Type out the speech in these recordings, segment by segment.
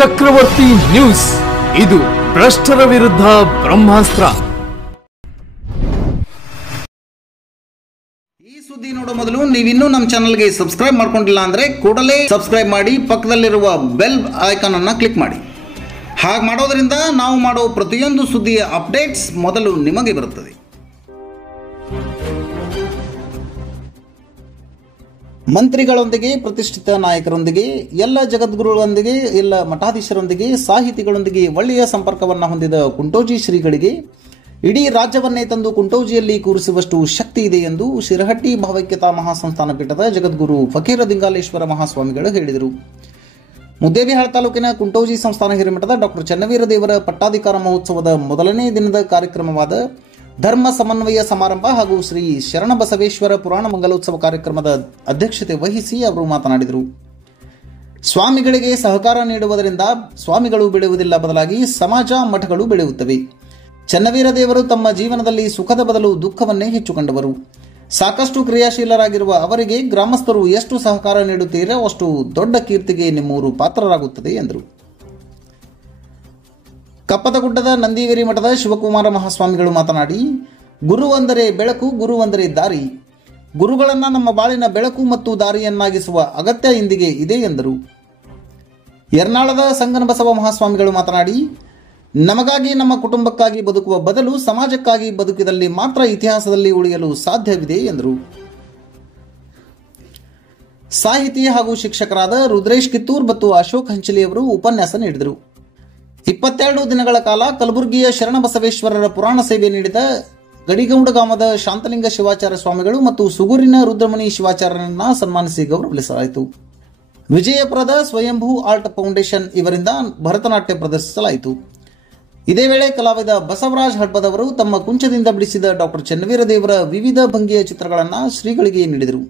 ಚಕ್ರವರ್ತಿ news, ಇದು ಭ್ರಷ್ಟರ ವಿರುದ್ಧ ಬ್ರಹ್ಮಾಸ್ತ್ರ. ಈ ಸುದ್ದಿ ನೋಡೋ ಮೊದಲು ನೀವಿನ್ನೂ ನಮ್ಮ ಚಾನಲ್ಗೆ ಸಬ್ಸ್ಕ್ರೈಬ್ ಮಾಡ್ಕೊಂಡಿಲ್ಲ ಅಂದ್ರೆ ಕೂಡಲೇ ಸಬ್ಸ್ಕ್ರೈಬ್ ಮಾಡಿ, ಪಕ್ಕದಲ್ಲಿರುವ ಬೆಲ್ ಐಕಾನ್ ಅನ್ನು ಕ್ಲಿಕ್ ಮಾಡಿ. ಹಾಗೆ ಮಾಡೋದ್ರಿಂದ ನಾವು ಮಾಡೋ ಪ್ರತಿಯೊಂದು ಸುದ್ದಿಯ ಅಪ್ಡೇಟ್ಸ್ ಮೊದಲು ನಿಮಗೆ ಬರುತ್ತದೆ. ಮಂತ್ರಿಗಳೊಂದಿಗೆ, ಪ್ರತಿಷ್ಠಿತ ನಾಯಕರೊಂದಿಗೆ, ಎಲ್ಲ ಜಗದ್ಗುರುಗಳೊಂದಿಗೆ, ಎಲ್ಲ ಮಠಾಧೀಶರೊಂದಿಗೆ, ಸಾಹಿತಿಗಳೊಂದಿಗೆ ಒಳ್ಳೆಯ ಸಂಪರ್ಕವನ್ನು ಹೊಂದಿದ ಕುಂಟೋಜಿ ಶ್ರೀಗಳಿಗೆ ಇಡೀ ರಾಜ್ಯವನ್ನೇ ತಂದು ಕುಂಟೋಜಿಯಲ್ಲಿ ಕೂರಿಸುವಷ್ಟು ಶಕ್ತಿ ಇದೆ ಎಂದು ಶಿರಹಟ್ಟಿ ಭಾವೈಕ್ಯತಾ ಮಹಾಸಂಸ್ಥಾನ ಪೀಠದ ಜಗದ್ಗುರು ಫಕೀರ ದಿಂಗಾಲೇಶ್ವರ ಮಹಾಸ್ವಾಮಿಗಳು ಹೇಳಿದರು. ಮುದ್ದೇಬಿಹಾಳ ತಾಲೂಕಿನ ಕುಂಟೋಜಿ ಸಂಸ್ಥಾನ ಹಿರೇಮಠದ ಡಾಕ್ಟರ್ ಚನ್ನವೀರ ದೇವರ ಪಟ್ಟಾಧಿಕಾರ ಮಹೋತ್ಸವದ ಮೊದಲನೇ ದಿನದ ಕಾರ್ಯಕ್ರಮವಾದ ಧರ್ಮ ಸಮನ್ವಯ ಸಮಾರಂಭ ಹಾಗೂ ಶ್ರೀ ಶರಣಬಸವೇಶ್ವರ ಪುರಾಣ ಮಂಗಲೋತ್ಸವ ಕಾರ್ಯಕ್ರಮದ ಅಧ್ಯಕ್ಷತೆ ವಹಿಸಿ ಅವರು ಮಾತನಾಡಿದರು. ಸ್ವಾಮಿಗಳಿಗೆ ಸಹಕಾರ ನೀಡುವುದರಿಂದ ಸ್ವಾಮಿಗಳು ಬೆಳೆಯುವುದಿಲ್ಲ, ಬದಲಾಗಿ ಸಮಾಜ, ಮಠಗಳು ಬೆಳೆಯುತ್ತವೆ. ಚನ್ನವೀರ ದೇವರು ತಮ್ಮ ಜೀವನದಲ್ಲಿ ಸುಖದ ಬದಲು ದುಃಖವನ್ನೇ ಹೆಚ್ಚು ಕಂಡವರು. ಸಾಕಷ್ಟು ಕ್ರಿಯಾಶೀಲರಾಗಿರುವ ಅವರಿಗೆ ಗ್ರಾಮಸ್ಥರು ಎಷ್ಟು ಸಹಕಾರ ನೀಡುತ್ತೀರೋ ಅಷ್ಟು ದೊಡ್ಡ ಕೀರ್ತಿಗೆ ನಿಮ್ಮೂರು ಪಾತ್ರರಾಗುತ್ತದೆ ಎಂದರು. ಕಪ್ಪತಗುಡ್ಡದ ನಂದಿವೇರಿ ಮಠದ ಶಿವಕುಮಾರ ಮಹಾಸ್ವಾಮಿಗಳು ಮಾತನಾಡಿ, ಗುರು ಅಂದರೆ ಬೆಳಕು, ಗುರು ಅಂದರೆ ದಾರಿ. ಗುರುಗಳನ್ನು ನಮ್ಮ ಬಾಳಿನ ಬೆಳಕು ಮತ್ತು ದಾರಿಯನ್ನಾಗಿಸುವ ಅಗತ್ಯ ಇಂದಿಗೆ ಇದೆ ಎಂದರು. ಯರ್ನಾಳದ ಸಂಗನಬಸವ ಮಹಾಸ್ವಾಮಿಗಳು ಮಾತನಾಡಿ, ನಮಗಾಗಿ, ನಮ್ಮ ಕುಟುಂಬಕ್ಕಾಗಿ ಬದುಕುವ ಬದಲು ಸಮಾಜಕ್ಕಾಗಿ ಬದುಕಿದಲ್ಲಿ ಮಾತ್ರ ಇತಿಹಾಸದಲ್ಲಿ ಉಳಿಯಲು ಸಾಧ್ಯವಿದೆ ಎಂದರು. ಸಾಹಿತಿ ಹಾಗೂ ಶಿಕ್ಷಕರಾದ ರುದ್ರೇಶ್ ಕಿತ್ತೂರ್ ಮತ್ತು ಅಶೋಕ್ ಹಂಚಲಿ ಅವರು ಉಪನ್ಯಾಸ ನೀಡಿದರು. 22 ದಿನಗಳ ಕಾಲ ಕಲಬುರಗಿಯ ಶರಣಬಸವೇಶ್ವರರ ಪುರಾಣ ಸೇವೆ ನೀಡಿದ ಗಡಿಗೌಂಡಗಾಮದ ಶಾಂತಲಿಂಗ ಶಿವಾಚಾರ್ಯ ಸ್ವಾಮಿಗಳು ಮತ್ತು ಸುಗೂರಿನ ರುದ್ರಮಣಿ ಶಿವಾಚಾರ್ಯರನ್ನ ಸನ್ಮಾನಿಸಿ ಗೌರವಿಸಲಾಯಿತು. ವಿಜಯಪುರದ ಸ್ವಯಂಭೂ ಆರ್ಟ್ ಫೌಂಡೇಶನ್ ಇವರಿಂದ ಭರತನಾಟ್ಯ ಪ್ರದರ್ಶಿಸಲಾಯಿತು. ಇದೇ ವೇಳೆ ಕಲಾವಿದ ಬಸವರಾಜ್ ಹಡ್ಬದವರು ತಮ್ಮ ಕುಂಚದಿಂದ ಬಿಡಿಸಿದ ಡಾಕ್ಟರ್ ಚನ್ನವೀರ ದೇವರ ವಿವಿಧ ಭಂಗಿಯ ಚಿತ್ರಗಳನ್ನು ಶ್ರೀಗಳಿಗೆ ನೀಡಿದರು.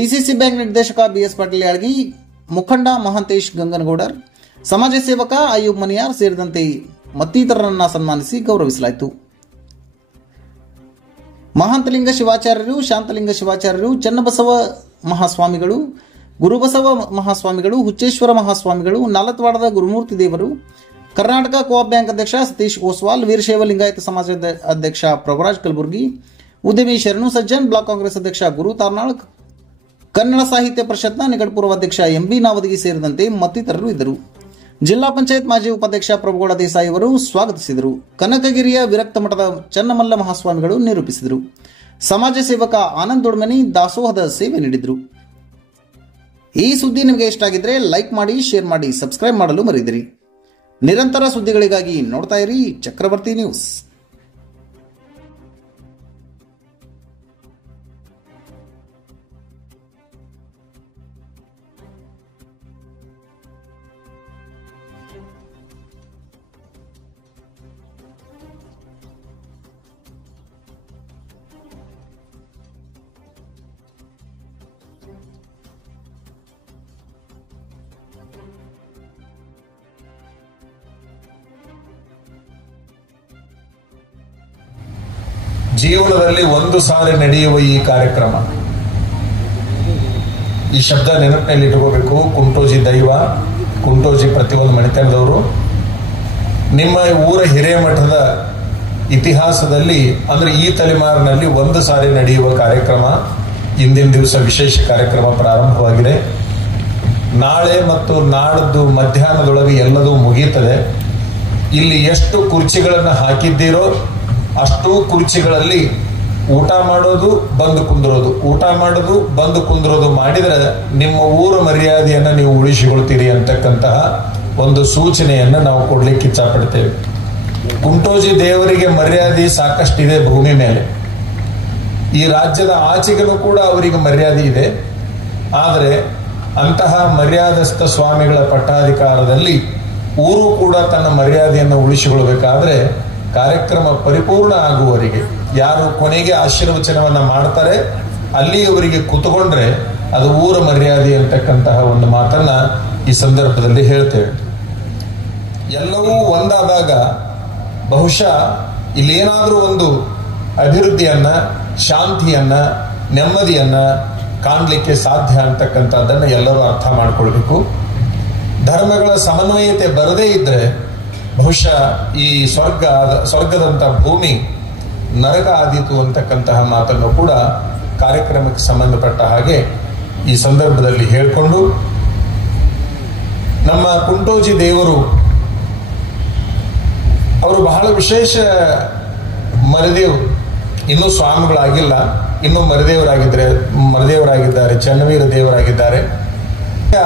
ಡಿಸಿಸಿ ಬ್ಯಾಂಕ್ ನಿರ್ದೇಶಕ ಬಿಎಸ್ ಪಾಟೀಲ್ ಯಾಳಗಿ, ಮುಖಂಡ ಮಹಾಂತೇಶ್ ಗಂಗನಗೌಡರ್, ಸಮಾಜ ಸೇವಕ ಅಯ್ಯೂಬ್ ಮನಿಯಾರ್ ಸೇರಿದಂತೆ ಮತ್ತಿತರರನ್ನ ಸನ್ಮಾನಿಸಿ ಗೌರವಿಸಲಾಯಿತು. ಮಹಾಂತಲಿಂಗ ಶಿವಾಚಾರ್ಯರು, ಶಾಂತಲಿಂಗ ಶಿವಾಚಾರ್ಯರು, ಚನ್ನಬಸವ ಮಹಾಸ್ವಾಮಿಗಳು, ಗುರುಬಸವ ಮಹಾಸ್ವಾಮಿಗಳು, ಹುಚ್ಚೇಶ್ವರ ಮಹಾಸ್ವಾಮಿಗಳು, ನಾಲತ್ವಾಡದ ಗುರುಮೂರ್ತಿ ದೇವರು, ಕರ್ನಾಟಕ ಕೋಆಪ್ ಬ್ಯಾಂಕ್ ಅಧ್ಯಕ್ಷ ಸತೀಶ್ ಓಸ್ವಾಲ್, ವೀರಶೈವ ಲಿಂಗಾಯತ ಸಮಾಜದ ಅಧ್ಯಕ್ಷ ಪ್ರಭುರಾಜ್ ಕಲಬುರ್ಗಿ, ಉದ್ಯಮಿ ಶರಣು ಸಜ್ಜನ್, ಬ್ಲಾಕ್ ಕಾಂಗ್ರೆಸ್ ಅಧ್ಯಕ್ಷ ಗುರು ತಾರ್ನಾಳ್, ಕನ್ನಡ ಸಾಹಿತ್ಯ ಪರಿಷತ್ನ ನಿಕಟಪೂರ್ವ ಅಧ್ಯಕ್ಷ ಎಂಬಿ ನಾವದಗಿ ಸೇರಿದಂತೆ ಮತ್ತಿತರರು ಇದ್ದರು. ಜಿಲ್ಲಾ ಪಂಚಾಯತ್ ಮಾಜಿ ಉಪಾಧ್ಯಕ್ಷ ಪ್ರಭುಗೌಡ ದೇಸಾಯಿ ಅವರು ಸ್ವಾಗತಿಸಿದರು. ಕನಕಗಿರಿಯ ವಿರಕ್ತ ಮಠದ ಚನ್ನಮಲ್ಲ ಮಹಾಸ್ವಾಮಿಗಳು ನಿರೂಪಿಸಿದರು. ಸಮಾಜ ಸೇವಕ ಆನಂದ್ ದೊಡ್ಮನಿ ದಾಸೋಹದ ಸೇವೆ ನೀಡಿದರು. ಈ ಸುದ್ದಿ ನಿಮಗೆ ಇಷ್ಟ ಆಗಿದ್ರೆ ಲೈಕ್ ಮಾಡಿ, ಶೇರ್ ಮಾಡಿ, ಸಬ್ಸ್ಕ್ರೈಬ್ ಮಾಡಲು ಮರೆಯದಿರಿ. ನಿರಂತರ ಸುದ್ದಿಗಳಿಗಾಗಿ ನೋಡ್ತಾ ಇರಿ ಚಕ್ರವರ್ತಿ ನ್ಯೂಸ್. ಜೀವನದಲ್ಲಿ ಒಂದು ಸಾರಿ ನಡೆಯುವ ಈ ಕಾರ್ಯಕ್ರಮ, ಈ ಶಬ್ದ ನೆನಪಿನಲ್ಲಿ ಇಟ್ಕೋಬೇಕು. ಕುಂಟೋಜಿ ದೈವ, ಕುಂಟೋಜಿ ಪ್ರತಿಯೊಂದು ಮನೆತನದವರು. ನಿಮ್ಮ ಊರ ಹಿರೇಮಠದ ಇತಿಹಾಸದಲ್ಲಿ ಅಂದ್ರೆ ಈ ತಲೆಮಾರಿನಲ್ಲಿ ಒಂದು ಸಾರಿ ನಡೆಯುವ ಕಾರ್ಯಕ್ರಮ. ಇಂದಿನ ದಿವಸ ವಿಶೇಷ ಕಾರ್ಯಕ್ರಮ ಪ್ರಾರಂಭವಾಗಿದೆ. ನಾಳೆ ಮತ್ತು ನಾಡದ್ದು ಮಧ್ಯಾಹ್ನದೊಳಗೆ ಎಲ್ಲದೂ ಮುಗಿಯುತ್ತದೆ. ಇಲ್ಲಿ ಎಷ್ಟು ಕುರ್ಚಿಗಳನ್ನು ಹಾಕಿದ್ದೀರೋ ಅಷ್ಟು ಕುರ್ಚಿಗಳಲ್ಲಿ ಊಟ ಮಾಡೋದು, ಬಂದು ಕುಂದ್ರೋದು, ಊಟ ಮಾಡೋದು, ಬಂದು ಕುಂದ್ರೋದು ಮಾಡಿದ್ರೆ ನಿಮ್ಮ ಊರ ಮರ್ಯಾದೆಯನ್ನು ನೀವು ಉಳಿಸಿಕೊಳ್ತೀರಿ ಅಂತಕ್ಕಂತಹ ಒಂದು ಸೂಚನೆಯನ್ನು ನಾವು ಕೊಡ್ಲಿಕ್ಕೆ ಇಚ್ಛಪಡ್ತೇವೆ. ಕುಂಟೋಜಿ ದೇವರಿಗೆ ಮರ್ಯಾದೆ ಸಾಕಷ್ಟಿದೆ ಭೂಮಿ ಮೇಲೆ. ಈ ರಾಜ್ಯದ ಆಚೆಗೂ ಕೂಡ ಅವರಿಗೆ ಮರ್ಯಾದೆ ಇದೆ. ಆದರೆ ಅಂತಹ ಮರ್ಯಾದಸ್ಥ ಸ್ವಾಮಿಗಳ ಪಟ್ಟಾಧಿಕಾರದಲ್ಲಿ ಊರು ಕೂಡ ತನ್ನ ಮರ್ಯಾದೆಯನ್ನು ಉಳಿಸಿಕೊಳ್ಬೇಕಾದ್ರೆ ಕಾರ್ಯಕ್ರಮ ಪರಿಪೂರ್ಣ ಆಗುವವರೆಗೆ ಯಾರು ಕೊನೆಗೆ ಆಶೀರ್ವಚನವನ್ನ ಮಾಡ್ತಾರೆ ಅಲ್ಲಿಯವರಿಗೆ ಕೂತ್ಕೊಂಡ್ರೆ ಅದು ಊರ ಮರ್ಯಾದೆ ಅಂತಕ್ಕಂತಹ ಒಂದು ಮಾತನ್ನ ಈ ಸಂದರ್ಭದಲ್ಲಿ ಹೇಳ್ತೇವೆ. ಎಲ್ಲವೂ ಒಂದಾದಾಗ ಬಹುಶಃ ಇಲ್ಲೇನಾದ್ರೂ ಒಂದು ಅಭಿವೃದ್ಧಿಯನ್ನ, ಶಾಂತಿಯನ್ನ, ನೆಮ್ಮದಿಯನ್ನ ಕಾಣಲಿಕ್ಕೆ ಸಾಧ್ಯ ಅಂತಕ್ಕಂಥದ್ದನ್ನು ಎಲ್ಲರೂ ಅರ್ಥ ಮಾಡ್ಕೊಳ್ಬೇಕು. ಧರ್ಮಗಳ ಸಮನ್ವಯತೆ ಬರದೇ ಇದ್ರೆ ಬಹುಶಃ ಈ ಸ್ವರ್ಗದಂತ ಭೂಮಿ ನರಕ ಆದೀತು ಅಂತಕ್ಕಂತಹ ಮಾತನ್ನು ಕೂಡ ಕಾರ್ಯಕ್ರಮಕ್ಕೆ ಸಂಬಂಧಪಟ್ಟ ಹಾಗೆ ಈ ಸಂದರ್ಭದಲ್ಲಿ ಹೇಳಿಕೊಂಡು, ನಮ್ಮ ಕುಂಟೋಜಿ ದೇವರು ಅವರು ಬಹಳ ವಿಶೇಷ ಮರಿದೇವರು. ಇನ್ನೂ ಸ್ವಾಮಿಗಳಾಗಿಲ್ಲ, ಇನ್ನೂ ಮರಿದೇವರಾಗಿದ್ದಾರೆ, ಚನ್ನವೀರ ದೇವರಾಗಿದ್ದಾರೆ.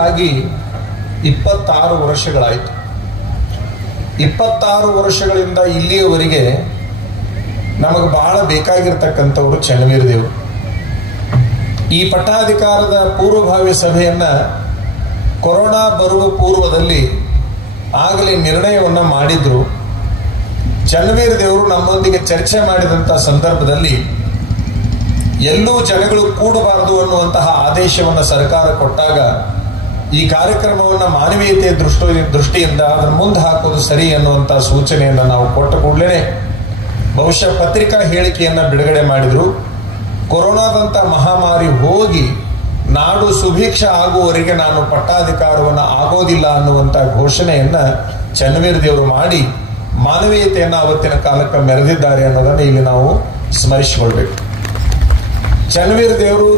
ಆಗಿ 26 ವರ್ಷಗಳಾಯಿತು. 26 ವರ್ಷಗಳಿಂದ ಇಲ್ಲಿಯವರೆಗೆ ನಮಗೆ ಬಹಳ ಬೇಕಾಗಿರ್ತಕ್ಕಂಥವರು ಚನ್ನವೀರ ದೇವರು. ಈ ಪಟ್ಟಾಧಿಕಾರದ ಪೂರ್ವಭಾವಿ ಸಭೆಯನ್ನ ಕೊರೋನಾ ಬರುವ ಪೂರ್ವದಲ್ಲಿ ಆಗಲೇ ನಿರ್ಣಯವನ್ನ ಮಾಡಿದ್ರು. ಚನ್ನವೀರ ದೇವರು ನಮ್ಮೊಂದಿಗೆ ಚರ್ಚೆ ಮಾಡಿದಂಥ ಸಂದರ್ಭದಲ್ಲಿ ಎಲ್ಲೂ ಜನಗಳು ಕೂಡಬಾರದು ಅನ್ನುವಂತಹ ಆದೇಶವನ್ನು ಸರ್ಕಾರ ಕೊಟ್ಟಾಗ ಈ ಕಾರ್ಯಕ್ರಮವನ್ನು ಮಾನವೀಯತೆಯ ದೃಷ್ಟಿಯಿಂದ ಅದರ ಮುಂದೆ ಹಾಕೋದು ಸರಿ ಅನ್ನುವಂಥ ಸೂಚನೆಯನ್ನು ನಾವು ಕೊಟ್ಟ ಕೂಡಲೇ ಬಹುಶಃ ಪತ್ರಿಕಾ ಹೇಳಿಕೆಯನ್ನ ಬಿಡುಗಡೆ ಮಾಡಿದ್ರು. ಕೊರೋನಾದಂಥ ಮಹಾಮಾರಿ ಹೋಗಿ ನಾಡು ಸುಭಿಕ್ಷ ಆಗುವವರೆಗೆ ನಾನು ಪಟ್ಟಾಧಿಕಾರವನ್ನು ಆಗೋದಿಲ್ಲ ಅನ್ನುವಂಥ ಘೋಷಣೆಯನ್ನ ಚನ್ನವೀರ ದೇವರು ಮಾಡಿ ಮಾನವೀಯತೆಯನ್ನು ಅವತ್ತಿನ ಕಾಲಕ್ಕೆ ಮೆರೆದಿದ್ದಾರೆ ಅನ್ನೋದನ್ನು ಇಲ್ಲಿ ನಾವು ಸ್ಮರಿಸಿಕೊಳ್ಬೇಕು. ಚನ್ನವೀರ ದೇವರು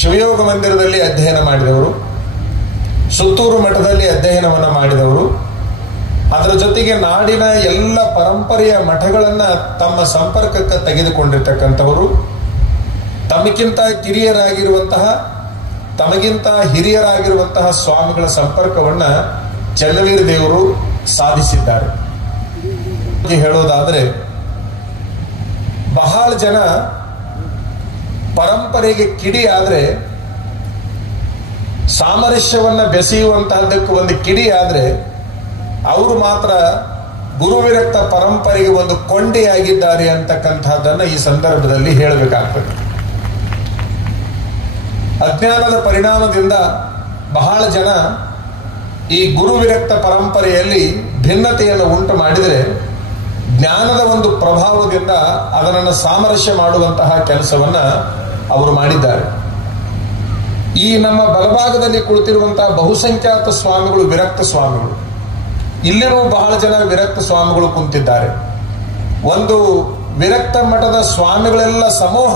ಶಿವಯೋಗ ಮಂದಿರದಲ್ಲಿ ಅಧ್ಯಯನ ಮಾಡಿದವರು, ಸುತ್ತೂರು ಮಠದಲ್ಲಿ ಅಧ್ಯಯನವನ್ನ ಮಾಡಿದವರು, ಅದರ ಜೊತೆಗೆ ನಾಡಿನ ಎಲ್ಲ ಪರಂಪರೆಯ ಮಠಗಳನ್ನ ತಮ್ಮ ಸಂಪರ್ಕಕ್ಕೆ ತೆಗೆದುಕೊಂಡಿರ್ತಕ್ಕಂಥವರು, ತಮಗಿಂತ ತಮಗಿಂತ ಹಿರಿಯರಾಗಿರುವಂತಹ ಸ್ವಾಮಿಗಳ ಸಂಪರ್ಕವನ್ನ ಚನ್ನವೀರ ದೇವರು ಸಾಧಿಸಿದ್ದಾರೆ. ಹೇಳೋದಾದ್ರೆ ಬಹಳ ಜನ ಪರಂಪರೆಗೆ ಕಿಡಿ ಆದ್ರೆ, ಸಾಮರಸ್ಯವನ್ನ ಬೆಸೆಯುವಂತಹದಕ್ಕೆ ಒಂದು ಕಿಡಿ ಆದ್ರೆ ಅವರು ಮಾತ್ರ ಗುರುವಿರಕ್ತ ಪರಂಪರೆಗೆ ಒಂದು ಕೊಂಡಿಯಾಗಿದ್ದಾರೆ ಅಂತಕ್ಕಂಥದ್ದನ್ನ ಈ ಸಂದರ್ಭದಲ್ಲಿ ಹೇಳಬೇಕಾಗ್ತದೆ. ಅಜ್ಞಾನದ ಪರಿಣಾಮದಿಂದ ಬಹಳ ಜನ ಈ ಗುರುವಿರಕ್ತ ಪರಂಪರೆಯಲ್ಲಿ ಭಿನ್ನತೆಯನ್ನು ಉಂಟು ಮಾಡಿದರೆ ಜ್ಞಾನದ ಒಂದು ಪ್ರಭಾವದಿಂದ ಅದನ್ನು ಸಾಮರಸ್ಯ ಮಾಡುವಂತಹ ಕೆಲಸವನ್ನ ಅವರು ಮಾಡಿದ್ದಾರೆ. ಈ ನಮ್ಮ ಬಲಭಾಗದಲ್ಲಿ ಕುಳಿತಿರುವಂತಹ ಬಹುಸಂಖ್ಯಾತ ಸ್ವಾಮಿಗಳು ವಿರಕ್ತ ಸ್ವಾಮಿಗಳು. ಇಲ್ಲಿನೂ ಬಹಳ ಜನ ವಿರಕ್ತ ಸ್ವಾಮಿಗಳು ಕುಂತಿದ್ದಾರೆ. ಒಂದು ವಿರಕ್ತ ಮಠದ ಸ್ವಾಮಿಗಳೆಲ್ಲ ಸಮೂಹ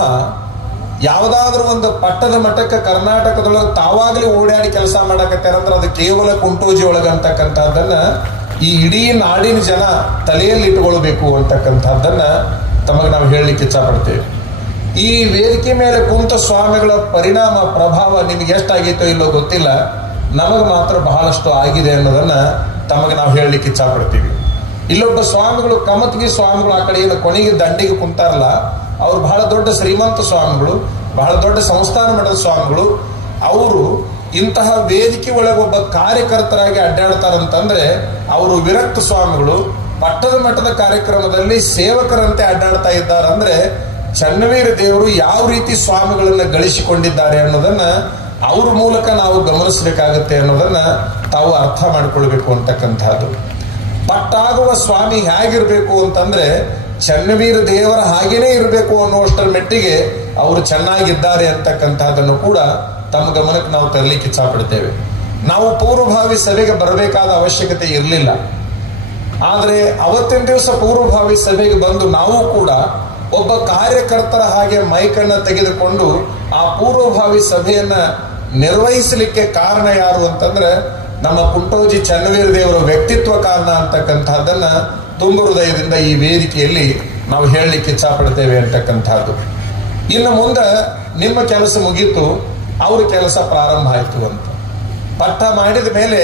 ಯಾವುದಾದ್ರೂ ಒಂದು ಪಟ್ಟದ ಮಠಕ್ಕೆ ಕರ್ನಾಟಕದೊಳಗೆ ತಾವಾಗಲೇ ಓಡಾಡಿ ಕೆಲಸ ಮಾಡಕತ್ತಾರೆ ಅಂದ್ರೆ ಅದು ಕೇವಲ ಕುಂಟೋಜಿ ಒಳಗೆ ಅಂತಕ್ಕಂಥದ್ದನ್ನ ಈ ಇಡೀ ನಾಡಿನ ಜನ ತಲೆಯಲ್ಲಿ ಇಟ್ಟುಕೊಳ್ಬೇಕು ಅಂತಕ್ಕಂಥದ್ದನ್ನ ತಮಗೆ ನಾವು ಹೇಳಲಿಕ್ಕೆ ಇಚ್ಛಪಡ್ತೇವೆ. ಈ ವೇದಿಕೆ ಮೇಲೆ ಕುಂತ ಸ್ವಾಮಿಗಳ ಪರಿಣಾಮ ಪ್ರಭಾವ ನಿಮ್ಗೆ ಎಷ್ಟಾಗಿತ್ತೋ ಇಲ್ಲೋ ಗೊತ್ತಿಲ್ಲ, ನಮಗೆ ಮಾತ್ರ ಬಹಳಷ್ಟು ಆಗಿದೆ ಅನ್ನೋದನ್ನ ತಮಗೆ ನಾವು ಹೇಳಲಿಕ್ಕೆ ಇಚ್ಛಪಡ್ತೀವಿ. ಇಲ್ಲೊಬ್ಬ ಸ್ವಾಮಿಗಳು ಕಮತ್ಗಿ ಸ್ವಾಮಿಗಳು ಆ ಕಡೆ ಏನು ಕೊನೆಗೆ ದಂಡಿಗೆ ಕುಂತಾರಲ್ಲ, ಅವ್ರು ಬಹಳ ದೊಡ್ಡ ಶ್ರೀಮಂತ ಸ್ವಾಮಿಗಳು, ಬಹಳ ದೊಡ್ಡ ಸಂಸ್ಥಾನ ಮಠದ ಸ್ವಾಮಿಗಳು. ಅವರು ಇಂತಹ ವೇದಿಕೆ ಒಳಗೆ ಒಬ್ಬ ಕಾರ್ಯಕರ್ತರಾಗಿ ಅಡ್ಡಾಡ್ತಾರಂತಂದ್ರೆ ಅವರು ವಿರಕ್ತ ಸ್ವಾಮಿಗಳು ಪಟ್ಟದ ಮಠದ ಕಾರ್ಯಕ್ರಮದಲ್ಲಿ ಸೇವಕರಂತೆ ಅಡ್ಡಾಡ್ತಾ ಇದ್ದಾರಂದ್ರೆ ಚನ್ನವೀರ ದೇವರು ಯಾವ ರೀತಿ ಸ್ವಾಮಿಗಳನ್ನ ಗಳಿಸಿಕೊಂಡಿದ್ದಾರೆ ಅನ್ನೋದನ್ನ ಅವ್ರ ಮೂಲಕ ನಾವು ಗಮನಿಸಬೇಕಾಗತ್ತೆ ಅನ್ನೋದನ್ನ ತಾವು ಅರ್ಥ ಮಾಡಿಕೊಳ್ಬೇಕು ಅಂತಕ್ಕಂಥದ್ದು. ಪಟ್ಟಾಗುವ ಸ್ವಾಮಿ ಹೇಗಿರ್ಬೇಕು ಅಂತಂದ್ರೆ ಚನ್ನವೀರ ದೇವರ ಹಾಗೇನೆ ಇರಬೇಕು ಅನ್ನುವಷ್ಟರ ಮೆಟ್ಟಿಗೆ ಅವರು ಚೆನ್ನಾಗಿದ್ದಾರೆ ಅಂತಕ್ಕಂಥದ್ದನ್ನು ಕೂಡ ತಮ್ಮ ಗಮನಕ್ಕೆ ನಾವು ತರಲಿಕ್ಕೆ ಇಚ್ಛಪಡ್ತೇವೆ. ನಾವು ಪೂರ್ವಭಾವಿ ಸಭೆಗೆ ಬರಬೇಕಾದ ಅವಶ್ಯಕತೆ ಇರಲಿಲ್ಲ. ಆದರೆ ಅವತ್ತಿನ ದಿವಸ ಪೂರ್ವಭಾವಿ ಸಭೆಗೆ ಬಂದು ನಾವು ಕೂಡ ಒಬ್ಬ ಕಾರ್ಯಕರ್ತರ ಹಾಗೆ ಮೈಕನ್ನ ತೆಗೆದುಕೊಂಡು ಆ ಪೂರ್ವಭಾವಿ ಸಭೆಯನ್ನ ನಿರ್ವಹಿಸಲಿಕ್ಕೆ ಕಾರಣ ಯಾರು ಅಂತಂದ್ರೆ ನಮ್ಮ ಕುಂಟೋಜಿ ಚನ್ನವೀರ ದೇವರ ವ್ಯಕ್ತಿತ್ವ ಕಾರಣ ಅಂತಕ್ಕಂಥದ್ದನ್ನ ತುಂಬ ಹೃದಯದಿಂದ ಈ ವೇದಿಕೆಯಲ್ಲಿ ನಾವು ಹೇಳಲಿಕ್ಕೆ ಇಚ್ಛಪಡ್ತೇವೆ ಅಂತಕ್ಕಂಥದ್ದು. ಇನ್ನು ಮುಂದೆ ನಿಮ್ಮ ಕೆಲಸ ಮುಗೀತು, ಅವ್ರ ಕೆಲಸ ಪ್ರಾರಂಭ ಆಯಿತು ಅಂತ. ಪಟ್ಟ ಮಾಡಿದ ಮೇಲೆ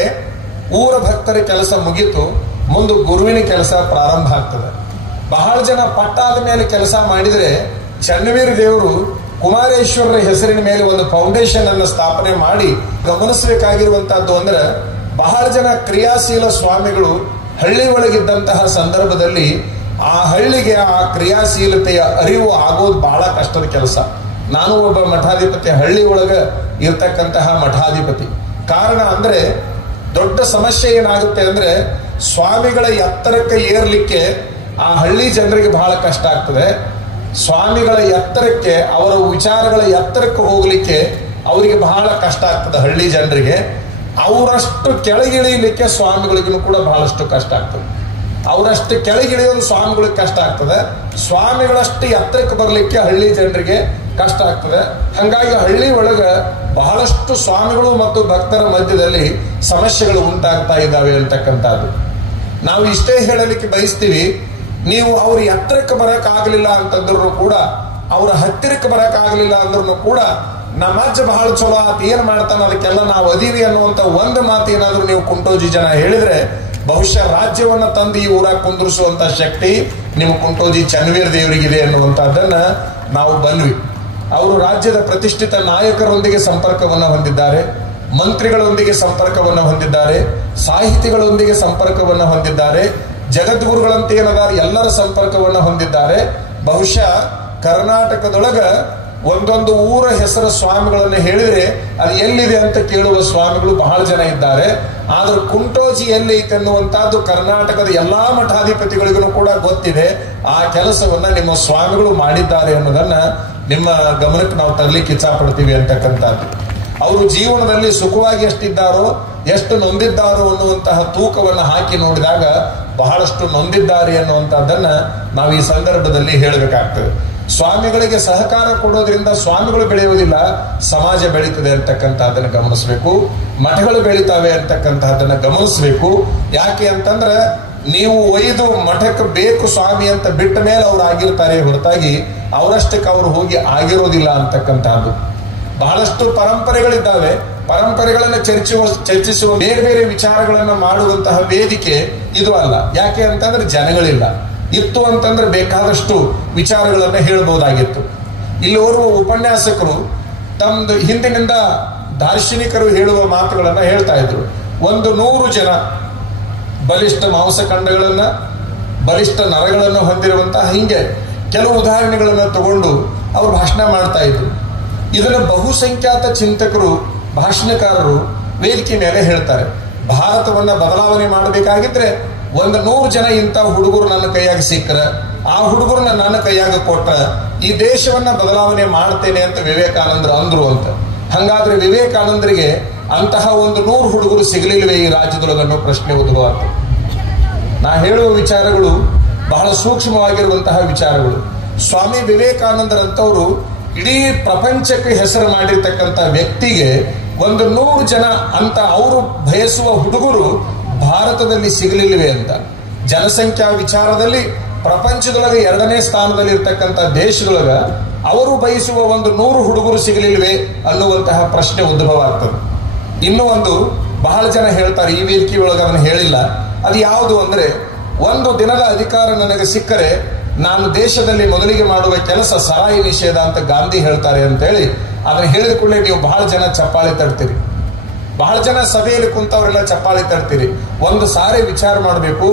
ಊರ ಭಕ್ತರ ಕೆಲಸ ಮುಗೀತು, ಮುಂದೆ ಗುರುವಿನ ಕೆಲಸ ಪ್ರಾರಂಭ ಆಗ್ತದೆ. ಬಹಳ ಜನ ಪಟ್ಟ ಆದ ಮೇಲೆ ಕೆಲಸ ಮಾಡಿದರೆ ಚನ್ನವೀರ ದೇವರು ಕುಮಾರೇಶ್ವರರ ಹೆಸರಿನ ಮೇಲೆ ಒಂದು ಫೌಂಡೇಶನ್ ಅನ್ನು ಸ್ಥಾಪನೆ ಮಾಡಿ ಗಮನಿಸಬೇಕಾಗಿರುವಂತಹದ್ದು ಅಂದ್ರೆ ಬಹಳ ಜನ ಕ್ರಿಯಾಶೀಲ ಸ್ವಾಮಿಗಳು ಹಳ್ಳಿ ಒಳಗಿದ್ದಂತಹ ಸಂದರ್ಭದಲ್ಲಿ ಆ ಹಳ್ಳಿಗೆ ಆ ಕ್ರಿಯಾಶೀಲತೆಯ ಅರಿವು ಆಗೋದು ಬಹಳ ಕಷ್ಟದ ಕೆಲಸ. ನಾನು ಒಬ್ಬ ಮಠಾಧಿಪತಿ, ಹಳ್ಳಿ ಒಳಗ ಇರ್ತಕ್ಕಂತಹ ಮಠಾಧಿಪತಿ. ಕಾರಣ ಅಂದ್ರೆ ದೊಡ್ಡ ಸಮಸ್ಯೆ ಏನಾಗುತ್ತೆ ಅಂದ್ರೆ ಸ್ವಾಮಿಗಳ ಎತ್ತರಕ್ಕೆ ಏರ್ಲಿಕ್ಕೆ ಆ ಹಳ್ಳಿ ಜನರಿಗೆ ಬಹಳ ಕಷ್ಟ ಆಗ್ತದೆ. ಸ್ವಾಮಿಗಳ ಎತ್ತರಕ್ಕೆ, ಅವರ ವಿಚಾರಗಳ ಎತ್ತರಕ್ಕೆ ಹೋಗ್ಲಿಕ್ಕೆ ಅವರಿಗೆ ಬಹಳ ಕಷ್ಟ ಆಗ್ತದೆ ಹಳ್ಳಿ ಜನರಿಗೆ. ಅವರಷ್ಟು ಕೆಳಗಿಳಿಯಲಿಕ್ಕೆ ಸ್ವಾಮಿಗಳಿಗೂ ಕೂಡ ಬಹಳಷ್ಟು ಕಷ್ಟ ಆಗ್ತದೆ. ಅವರಷ್ಟು ಕೆಳಗಿಳಿಯೋದು ಸ್ವಾಮಿಗಳಿಗೆ ಕಷ್ಟ ಆಗ್ತದೆ. ಸ್ವಾಮಿಗಳಷ್ಟು ಎತ್ತರಕ್ಕೆ ಬರಲಿಕ್ಕೆ ಹಳ್ಳಿ ಜನರಿಗೆ ಕಷ್ಟ ಆಗ್ತದೆ. ಹಾಗಾಗಿ ಹಳ್ಳಿ ಒಳಗೆ ಬಹಳಷ್ಟು ಸ್ವಾಮಿಗಳು ಮತ್ತು ಭಕ್ತರ ಮಧ್ಯದಲ್ಲಿ ಸಮಸ್ಯೆಗಳು ಉಂಟಾಗ್ತಾ ಇದ್ದಾವೆ ಅಂತಕ್ಕಂಥದ್ದು ನಾವು ಇಷ್ಟೇ ಹೇಳಲಿಕ್ಕೆ ಬಯಸ್ತೀವಿ. ನೀವು ಅವ್ರ ಎತ್ತರಕ್ಕೆ ಬರಕ್ಕಾಗಲಿಲ್ಲ ಅಂತಂದ್ರೂ ಕೂಡ, ಅವ್ರ ಹತ್ತಿರಕ್ಕೆ ಬರಕ್ಕಾಗಲಿಲ್ಲ ಅಂದ್ರೂ ಕೂಡ, ನಮ್ಮ ಅಜ್ಜ ಬಹಳ ಚಲೋ ಆತ ಏನ್ ಮಾಡ್ತಾನ ಅದಕ್ಕೆಲ್ಲ ನಾವು ಅದೀವಿ ಅನ್ನುವಂತ ಒಂದು ಮಾತು ಏನಾದ್ರೂ ನೀವು ಕುಂಟೋಜಿ ಜನ ಹೇಳಿದ್ರೆ, ಬಹುಶಃ ರಾಜ್ಯವನ್ನ ತಂದು ಈ ಊರಾಗ ಕುಂದಿರಿಸುವಂತ ಶಕ್ತಿ ನಿಮ್ಮ ಕುಂಟೋಜಿ ಚನ್ನವೀರ ದೇವರಿಗಿದೆ ಅನ್ನುವಂತಹದ್ದನ್ನ ನಾವು ಬಲ್ವಿ. ಅವರು ರಾಜ್ಯದ ಪ್ರತಿಷ್ಠಿತ ನಾಯಕರೊಂದಿಗೆ ಸಂಪರ್ಕವನ್ನು ಹೊಂದಿದ್ದಾರೆ, ಮಂತ್ರಿಗಳೊಂದಿಗೆ ಸಂಪರ್ಕವನ್ನು ಹೊಂದಿದ್ದಾರೆ, ಸಾಹಿತಿಗಳೊಂದಿಗೆ ಸಂಪರ್ಕವನ್ನು ಹೊಂದಿದ್ದಾರೆ, ಜಗದ್ಗುರುಗಳಂತ ಏನದಾರ ಎಲ್ಲರ ಸಂಪರ್ಕವನ್ನು ಹೊಂದಿದ್ದಾರೆ. ಬಹುಶಃ ಕರ್ನಾಟಕದೊಳಗ ಒಂದೊಂದು ಊರ ಹೆಸರು ಸ್ವಾಮಿಗಳನ್ನು ಹೇಳಿದ್ರೆ ಅದು ಎಲ್ಲಿದೆ ಅಂತ ಕೇಳುವ ಸ್ವಾಮಿಗಳು ಬಹಳ ಜನ ಇದ್ದಾರೆ. ಆದ್ರೆ ಕುಂಟೋಜಿ ಎಲ್ಲಿ ಐತೆ ಅನ್ನುವಂತಹದ್ದು ಕರ್ನಾಟಕದ ಎಲ್ಲಾ ಮಠಾಧಿಪತಿಗಳಿಗೂ ಕೂಡ ಗೊತ್ತಿದೆ. ಆ ಕೆಲಸವನ್ನ ನಿಮ್ಮ ಸ್ವಾಮಿಗಳು ಮಾಡಿದ್ದಾರೆ ಅನ್ನೋದನ್ನ ನಿಮ್ಮ ಗಮನಕ್ಕೆ ನಾವು ತರಲಿಕ್ಕೆ ಇಚ್ಛಾ ಪಡ್ತೀವಿ ಅಂತಕ್ಕಂಥದ್ದು. ಅವರು ಜೀವನದಲ್ಲಿ ಸುಖವಾಗಿ ಎಷ್ಟಿದ್ದಾರೋ, ಎಷ್ಟು ನೊಂದಿದ್ದಾರೋ ಅನ್ನುವಂತಹ ತೂಕವನ್ನು ಹಾಕಿ ನೋಡಿದಾಗ ಬಹಳಷ್ಟು ನೊಂದಿದ್ದಾರೆ ಅನ್ನುವಂಥದ್ದನ್ನ ನಾವು ಈ ಸಂದರ್ಭದಲ್ಲಿ ಹೇಳಬೇಕಾಗ್ತದೆ. ಸ್ವಾಮಿಗಳಿಗೆ ಸಹಕಾರ ಕೊಡೋದ್ರಿಂದ ಸ್ವಾಮಿಗಳು ಬೆಳೆಯುವುದಿಲ್ಲ, ಸಮಾಜ ಬೆಳೀತದೆ ಅಂತಕ್ಕಂಥದ್ದನ್ನು ಗಮನಿಸಬೇಕು. ಮಠಗಳು ಬೆಳೀತಾವೆ ಅಂತಕ್ಕಂಥದ್ದನ್ನ ಗಮನಿಸಬೇಕು. ಯಾಕೆ ಅಂತಂದ್ರೆ ನೀವು ಒಯ್ದು ಮಠಕ್ಕೆ ಬೇಕು ಸ್ವಾಮಿ ಅಂತ ಬಿಟ್ಟ ಮೇಲೆ ಅವ್ರು ಆಗಿರ್ತಾರೆ ಹೊರತಾಗಿ ಅವರಷ್ಟಕ್ಕೆ ಅವರು ಹೋಗಿ ಆಗಿರೋದಿಲ್ಲ ಅಂತಕ್ಕಂಥದ್ದು. ಬಹಳಷ್ಟು ಪರಂಪರೆಗಳಿದ್ದಾವೆ. ಪರಂಪರೆಗಳನ್ನ ಚರ್ಚಿಸುವ ಬೇರೆ ಬೇರೆ ವಿಚಾರಗಳನ್ನ ಮಾಡುವಂತಹ ವೇದಿಕೆ ಇದು ಅಲ್ಲ. ಯಾಕೆ ಅಂತಂದ್ರೆ ಜನಗಳಿಲ್ಲ. ಇತ್ತು ಅಂತಂದ್ರೆ ಬೇಕಾದಷ್ಟು ವಿಚಾರಗಳನ್ನ ಹೇಳಬಹುದಾಗಿತ್ತು. ಇಲ್ಲಿ ಓರ್ವ ಉಪನ್ಯಾಸಕರು ತಮ್ದು ಹಿಂದಿನಿಂದ ದಾರ್ಶನಿಕರು ಹೇಳುವ ಮಾತುಗಳನ್ನ ಹೇಳ್ತಾ ಇದ್ರು. 100 ಜನ ಬಲಿಷ್ಠ ಮಾಂಸಖಂಡಗಳನ್ನ, ಬಲಿಷ್ಠ ನರಗಳನ್ನು ಹೊಂದಿರುವಂತಹ ಹಿಂಗೆ ಕೆಲವು ಉದಾಹರಣೆಗಳನ್ನ ತಗೊಂಡು ಅವರು ಭಾಷಣ ಮಾಡ್ತಾ ಇದ್ರು. ಇದನ್ನ ಬಹುಸಂಖ್ಯಾತ ಚಿಂತಕರು, ಭಾಷಣಕಾರರು ವೇದಿಕೆ ಮೇಲೆ ಹೇಳ್ತಾರೆ. ಭಾರತವನ್ನ ಬದಲಾವಣೆ ಮಾಡಬೇಕಾಗಿದ್ರೆ 100 ಜನ ಇಂಥ ಹುಡುಗರು ನನ್ನ ಕೈಯಾಗಿ ಸಿಕ್ಕರ, ಆ ಹುಡುಗರನ್ನ ನನ್ನ ಕೈಯಾಗ ಕೊಟ್ಟ ಈ ದೇಶವನ್ನ ಬದಲಾವಣೆ ಮಾಡ್ತೇನೆ ಅಂತ ವಿವೇಕಾನಂದರು ಅಂದ್ರು ಅಂತ. ಹಂಗಾದ್ರೆ ವಿವೇಕಾನಂದರಿಗೆ ಅಂತಹ 100 ಹುಡುಗರು ಸಿಗಲಿಲ್ವೇ ಈ ರಾಜ್ಯದೊಳಗನ್ನೋ ಪ್ರಶ್ನೆ ಉದ್ಭವ ಆಗ್ತದೆ. ನಾ ಹೇಳುವ ವಿಚಾರಗಳು ಬಹಳ ಸೂಕ್ಷ್ಮವಾಗಿರುವಂತಹ ವಿಚಾರಗಳು. ಸ್ವಾಮಿ ವಿವೇಕಾನಂದರಂತವರು ಇಡೀ ಪ್ರಪಂಚಕ್ಕೆ ಹೆಸರು ಮಾಡಿರ್ತಕ್ಕಂಥ ವ್ಯಕ್ತಿಗೆ 100 ಜನ ಅಂತ ಅವರು ಬಯಸುವ ಹುಡುಗರು ಭಾರತದಲ್ಲಿ ಸಿಗಲಿಲ್ವೇ ಅಂತ. ಜನಸಂಖ್ಯಾ ವಿಚಾರದಲ್ಲಿ ಪ್ರಪಂಚದೊಳಗೆ 2ನೇ ಸ್ಥಾನದಲ್ಲಿ ಇರ್ತಕ್ಕಂಥ ದೇಶದೊಳಗ ಅವರು ಬಯಸುವ 100 ಹುಡುಗರು ಸಿಗಲಿಲ್ವೇ ಅನ್ನುವಂತಹ ಪ್ರಶ್ನೆ ಉದ್ಭವ ಆಗ್ತದೆ. ಇನ್ನೂ ಒಂದು ಬಹಳ ಜನ ಹೇಳ್ತಾರೆ, ಈ ವೇದಿಕೆ ಒಳಗೆ ಅದನ್ನು ಹೇಳಿಲ್ಲ. ಅದು ಯಾವುದು ಅಂದ್ರೆ, ಒಂದು ದಿನದ ಅಧಿಕಾರ ನನಗೆ ಸಿಕ್ಕರೆ ನಾನು ದೇಶದಲ್ಲಿ ಮೊದಲಿಗೆ ಮಾಡುವ ಕೆಲಸ ಸರಾಯಿ ನಿಷೇಧ ಅಂತ ಗಾಂಧಿ ಹೇಳ್ತಾರೆ ಅಂತೇಳಿ ಅದನ್ನ ಹೇಳಿದ ಕೂಡಲೇ ನೀವು ಬಹಳ ಜನ ಚಪ್ಪಾಳೆ ತಡ್ತೀರಿ. ಬಹಳ ಜನ ಸಭೆಯಲ್ಲಿ ಕುಂತವರೆಲ್ಲ ಚಪ್ಪಾಳೆ ತಡ್ತೀರಿ. ಒಂದು ಸಾರಿ ವಿಚಾರ ಮಾಡಬೇಕು.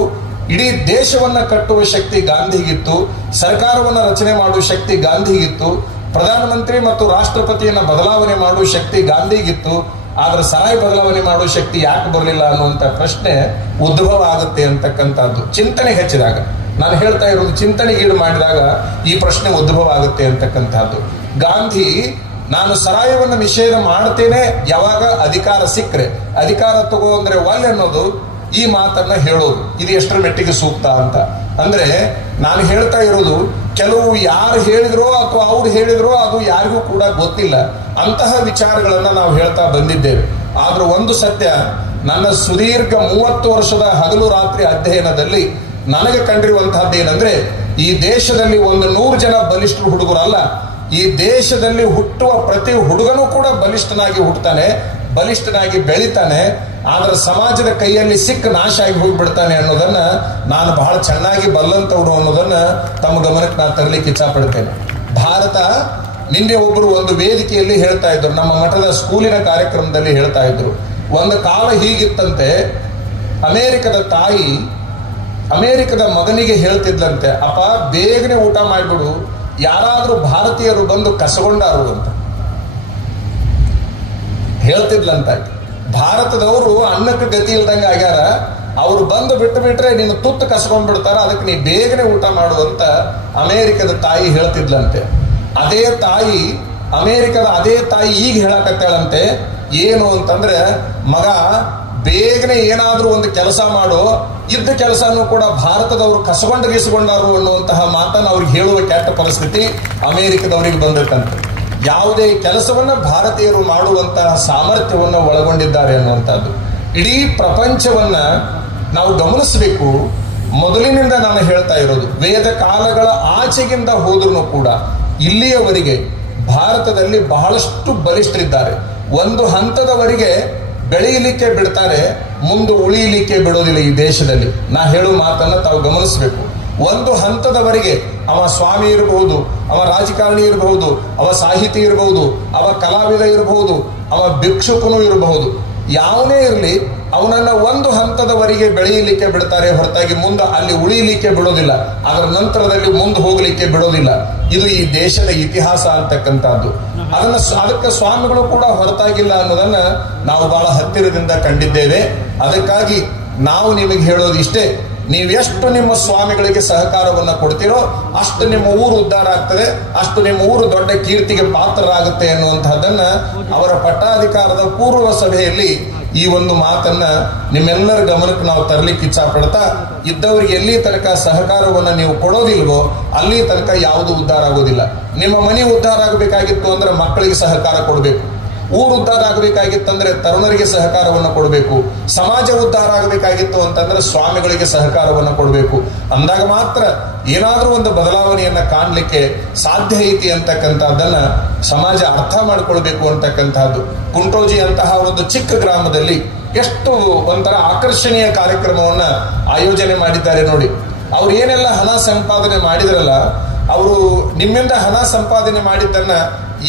ಇಡೀ ದೇಶವನ್ನ ಕಟ್ಟುವ ಶಕ್ತಿ ಗಾಂಧಿಗಿತ್ತು, ಸರ್ಕಾರವನ್ನ ರಚನೆ ಮಾಡುವ ಶಕ್ತಿ ಗಾಂಧಿಗಿತ್ತು, ಪ್ರಧಾನಮಂತ್ರಿ ಮತ್ತು ರಾಷ್ಟ್ರಪತಿಯನ್ನ ಬದಲಾವಣೆ ಮಾಡುವ ಶಕ್ತಿ ಗಾಂಧಿಗಿತ್ತು. ಆದ್ರೆ ಸರಾಯಿ ಬದಲಾವಣೆ ಮಾಡುವ ಶಕ್ತಿ ಯಾಕೆ ಬರಲಿಲ್ಲ ಅನ್ನುವಂತ ಪ್ರಶ್ನೆ ಉದ್ಭವ ಆಗುತ್ತೆ ಅಂತಕ್ಕಂಥದ್ದು. ಚಿಂತನೆ ಹೆಚ್ಚಿದಾಗ, ನಾನು ಹೇಳ್ತಾ ಇರೋದು ಚಿಂತನೆಗೀಡು ಮಾಡಿದಾಗ ಈ ಪ್ರಶ್ನೆ ಉದ್ಭವ ಆಗುತ್ತೆ ಅಂತಕ್ಕಂಥದ್ದು. ಗಾಂಧಿ ನಾನು ಸರಾಯವನ್ನು ನಿಷೇಧ ಮಾಡ್ತೇನೆ ಯಾವಾಗ ಅಧಿಕಾರ ಸಿಕ್ಕರೆ, ಅಧಿಕಾರ ತಗೋ ಅಂದ್ರೆ ಒಲ್ಲೆ ಅನ್ನೋದು, ಈ ಮಾತನ್ನ ಹೇಳೋದು ಇದು ಎಷ್ಟರ ಮಟ್ಟಿಗೆ ಸೂಕ್ತ ಅಂತ. ಅಂದ್ರೆ ನಾನು ಹೇಳ್ತಾ ಇರೋದು ಕೆಲವು ಯಾರು ಹೇಳಿದ್ರೋ ಅಥವಾ ಅವ್ರು ಹೇಳಿದ್ರೋ ಅದು ಯಾರಿಗೂ ಕೂಡ ಗೊತ್ತಿಲ್ಲ. ಅಂತಹ ವಿಚಾರಗಳನ್ನ ನಾವು ಹೇಳ್ತಾ ಬಂದಿದ್ದೇವೆ. ಆದ್ರೂ ಒಂದು ಸತ್ಯ, ನನ್ನ ಸುದೀರ್ಘ 30 ವರ್ಷದ ಹಗಲು ರಾತ್ರಿ ಅಧ್ಯಯನದಲ್ಲಿ ನನಗೆ ಕಂಡಿರುವಂತಹದ್ದೇನೆಂದ್ರೆ, ಈ ದೇಶದಲ್ಲಿ 100 ಜನ ಬಲಿಷ್ಠ ಹುಡುಗರಲ್ಲ, ಈ ದೇಶದಲ್ಲಿ ಹುಟ್ಟುವ ಪ್ರತಿ ಹುಡುಗನೂ ಕೂಡ ಬಲಿಷ್ಠನಾಗಿ ಹುಟ್ಟುತ್ತಾನೆ, ಬಲಿಷ್ಠನಾಗಿ ಬೆಳಿತಾನೆ. ಆದ್ರೆ ಸಮಾಜದ ಕೈಯಲ್ಲಿ ಸಿಕ್ಕ ನಾಶ ಆಗಿ ಹೋಗ್ಬಿಡ್ತಾನೆ ಅನ್ನೋದನ್ನ ನಾನು ಬಹಳ ಚೆನ್ನಾಗಿ ಬಲ್ಲಂತವ್ರು ಅನ್ನೋದನ್ನ ತಮ್ಮ ಗಮನಕ್ಕೆ ನಾನು ತರಲಿಕ್ಕೆ ಇಚ್ಛಾ ಪಡ್ತೇನೆ. ಭಾರತ ನಿನ್ನೆ ಒಬ್ಬರು ಒಂದು ವೇದಿಕೆಯಲ್ಲಿ ಹೇಳ್ತಾ ಇದ್ರು, ನಮ್ಮ ಮಠದ ಸ್ಕೂಲಿನ ಕಾರ್ಯಕ್ರಮದಲ್ಲಿ ಹೇಳ್ತಾ ಇದ್ರು, ಒಂದು ಕಾಲ ಹೀಗಿತ್ತಂತೆ, ಅಮೆರಿಕದ ತಾಯಿ ಅಮೆರಿಕದ ಮಗನಿಗೆ ಹೇಳ್ತಿದ್ಲಂತೆ, ಅಪ್ಪ ಬೇಗನೆ ಊಟ ಮಾಡಿಬಿಡು, ಯಾರಾದ್ರೂ ಭಾರತೀಯರು ಬಂದು ಕಸಗೊಂಡಾರು ಅಂತ ಹೇಳ್ತಿದ್ಲಂತ. ಭಾರತದವರು ಅನ್ನಕ್ಕೆ ಗತಿ ಇಲ್ದಂಗ ಆಗ್ಯಾರ, ಅವ್ರು ಬಂದು ಬಿಟ್ಟು ಬಿಟ್ರೆ ನೀನು ತುತ್ತು ಕಸ್ಕೊಂಡ್ಬಿಡ್ತಾರ, ಅದಕ್ಕೆ ನೀ ಬೇಗನೆ ಊಟ ಮಾಡುವಂತ ಅಮೆರಿಕದ ತಾಯಿ ಹೇಳ್ತಿದ್ಲಂತೆ. ಅದೇ ತಾಯಿ ಈಗ ಹೇಳಕತ್ತಾಳಂತೆ, ಏನು ಅಂತಂದ್ರೆ, ಮಗ ಬೇಗನೆ ಏನಾದ್ರೂ ಒಂದು ಕೆಲಸ ಮಾಡೋ, ಇದ್ದ ಕೆಲಸನೂ ಕೂಡ ಭಾರತದವರು ಕಸಗೊಂಡಾರು ಅನ್ನುವಂತಹ ಮಾತನ್ನು ಅವ್ರಿಗೆ ಹೇಳುವ ಕೆಟ್ಟ ಪರಿಸ್ಥಿತಿ ಅಮೆರಿಕದವರಿಗೆ ಬಂದಿರ್ತಂತೆ. ಯಾವುದೇ ಕೆಲಸವನ್ನ ಭಾರತೀಯರು ಮಾಡುವಂತಹ ಸಾಮರ್ಥ್ಯವನ್ನ ಒಳಗೊಂಡಿದ್ದಾರೆ ಅನ್ನುವಂಥದ್ದು. ಇಡೀ ಪ್ರಪಂಚವನ್ನ ನಾವು ಗಮನಿಸಬೇಕು. ಮೊದಲಿನಿಂದ ನಾನು ಹೇಳ್ತಾ ಇರೋದು, ವೇದ ಕಾಲಗಳ ಆಚೆಗಿಂದ ಹೋದ್ರೂ ಕೂಡ ಇಲ್ಲಿಯವರೆಗೆ ಭಾರತದಲ್ಲಿ ಬಹಳಷ್ಟು ಬಲಿಷ್ಠರಿದ್ದಾರೆ. ಒಂದು ಹಂತದವರೆಗೆ ಬೆಳೆಯಲಿಕ್ಕೆ ಬಿಡ್ತಾರೆ, ಮುಂದೆ ಉಳಿಯಲಿಕ್ಕೆ ಬಿಡೋದಿಲ್ಲ ಈ ದೇಶದಲ್ಲಿ. ನಾ ಹೇಳುವ ಮಾತನ್ನ ತಾವು ಗಮನಿಸಬೇಕು. ಒಂದು ಹಂತದವರೆಗೆ ಅವ ಸ್ವಾಮಿ ಇರಬಹುದು, ಅವ ರಾಜಕಾರಣಿ ಇರಬಹುದು, ಅವ ಸಾಹಿತಿ ಇರಬಹುದು, ಅವ ಕಲಾವಿದ ಇರಬಹುದು, ಅವ ಭಿಕ್ಷುಕನು ಇರಬಹುದು, ಯಾವನೇ ಇರಲಿ, ಅವನನ್ನ ಒಂದು ಹಂತದವರೆಗೆ ಬೆಳೆಯಲಿಕ್ಕೆ ಬಿಡ್ತಾರೆ ಹೊರತಾಗಿ ಮುಂದೆ ಅಲ್ಲಿ ಉಳಿಯಲಿಕ್ಕೆ ಬಿಡೋದಿಲ್ಲ. ಅದರ ನಂತರದಲ್ಲಿ ಮುಂದೆ ಹೋಗಲಿಕ್ಕೆ ಬಿಡೋದಿಲ್ಲ. ಇದು ಈ ದೇಶದ ಇತಿಹಾಸ ಅಂತಕ್ಕಂಥದ್ದು. ಅದಕ್ಕೆ ಸ್ವಾಮಿಗಳು ಕೂಡ ಹೊರತಾಗಿಲ್ಲ ಅನ್ನೋದನ್ನ ನಾವು ಬಹಳ ಹತ್ತಿರದಿಂದ ಕಂಡಿದ್ದೇವೆ. ಅದಕ್ಕಾಗಿ ನಾವು ನಿಮಗೆ ಹೇಳೋದು ಇಷ್ಟೇ, ನೀವೆಷ್ಟು ನಿಮ್ಮ ಸ್ವಾಮಿಗಳಿಗೆ ಸಹಕಾರವನ್ನ ಕೊಡ್ತೀರೋ ಅಷ್ಟು ನಿಮ್ಮ ಊರು ಉದ್ಧಾರ ಆಗ್ತದೆ, ಅಷ್ಟು ನಿಮ್ಮ ಊರು ದೊಡ್ಡ ಕೀರ್ತಿಗೆ ಪಾತ್ರರಾಗುತ್ತೆ ಅನ್ನುವಂತಹದ್ದನ್ನ ಅವರ ಪಟ್ಟಾಧಿಕಾರದ ಪೂರ್ವ ಸಭೆಯಲ್ಲಿ ಈ ಒಂದು ಮಾತನ್ನ ನಿಮ್ಮೆಲ್ಲರ ಗಮನಕ್ಕೆ ನಾವು ತರಲಿಕ್ಕೆ ಇಚ್ಛಾ ಪಡ್ತಾ, ಇದ್ದವರಿಗೆ ಎಲ್ಲಿ ತನಕ ಸಹಕಾರವನ್ನ ನೀವು ಕೊಡೋದಿಲ್ವೋ ಅಲ್ಲಿ ತನಕ ಯಾವುದು ಉದ್ಧಾರ ಆಗೋದಿಲ್ಲ. ನಿಮ್ಮ ಮನೆ ಉದ್ಧಾರ ಆಗಬೇಕಾಗಿತ್ತು ಅಂದ್ರೆ ಮಕ್ಕಳಿಗೆ ಸಹಕಾರ ಕೊಡಬೇಕು, ಊರು ಉದ್ಧಾರ ಆಗಬೇಕಾಗಿತ್ತಂದ್ರೆ ತರುಣರಿಗೆ ಸಹಕಾರವನ್ನು ಕೊಡಬೇಕು, ಸಮಾಜ ಉದ್ಧಾರ ಆಗಬೇಕಾಗಿತ್ತು ಅಂತಂದ್ರೆ ಸ್ವಾಮಿಗಳಿಗೆ ಸಹಕಾರವನ್ನು ಕೊಡಬೇಕು. ಅಂದಾಗ ಮಾತ್ರ ಏನಾದ್ರೂ ಒಂದು ಬದಲಾವಣೆಯನ್ನ ಕಾಣಲಿಕ್ಕೆ ಸಾಧ್ಯ ಐತಿ ಅಂತಕ್ಕಂಥದ್ದನ್ನ ಸಮಾಜ ಅರ್ಥ ಮಾಡ್ಕೊಳ್ಬೇಕು ಅಂತಕ್ಕಂಥದ್ದು. ಕುಂಟೋಜಿ ಅಂತಹ ಒಂದು ಚಿಕ್ಕ ಗ್ರಾಮದಲ್ಲಿ ಎಷ್ಟು ಒಂಥರ ಆಕರ್ಷಣೀಯ ಕಾರ್ಯಕ್ರಮವನ್ನ ಆಯೋಜನೆ ಮಾಡಿದ್ದಾರೆ ನೋಡಿ. ಅವ್ರು ಏನೆಲ್ಲ ಹಣ ಸಂಪಾದನೆ ಮಾಡಿದ್ರಲ್ಲ, ಅವರು ನಿಮ್ಮಿಂದ ಹಣ ಸಂಪಾದನೆ ಮಾಡಿದ್ದನ್ನ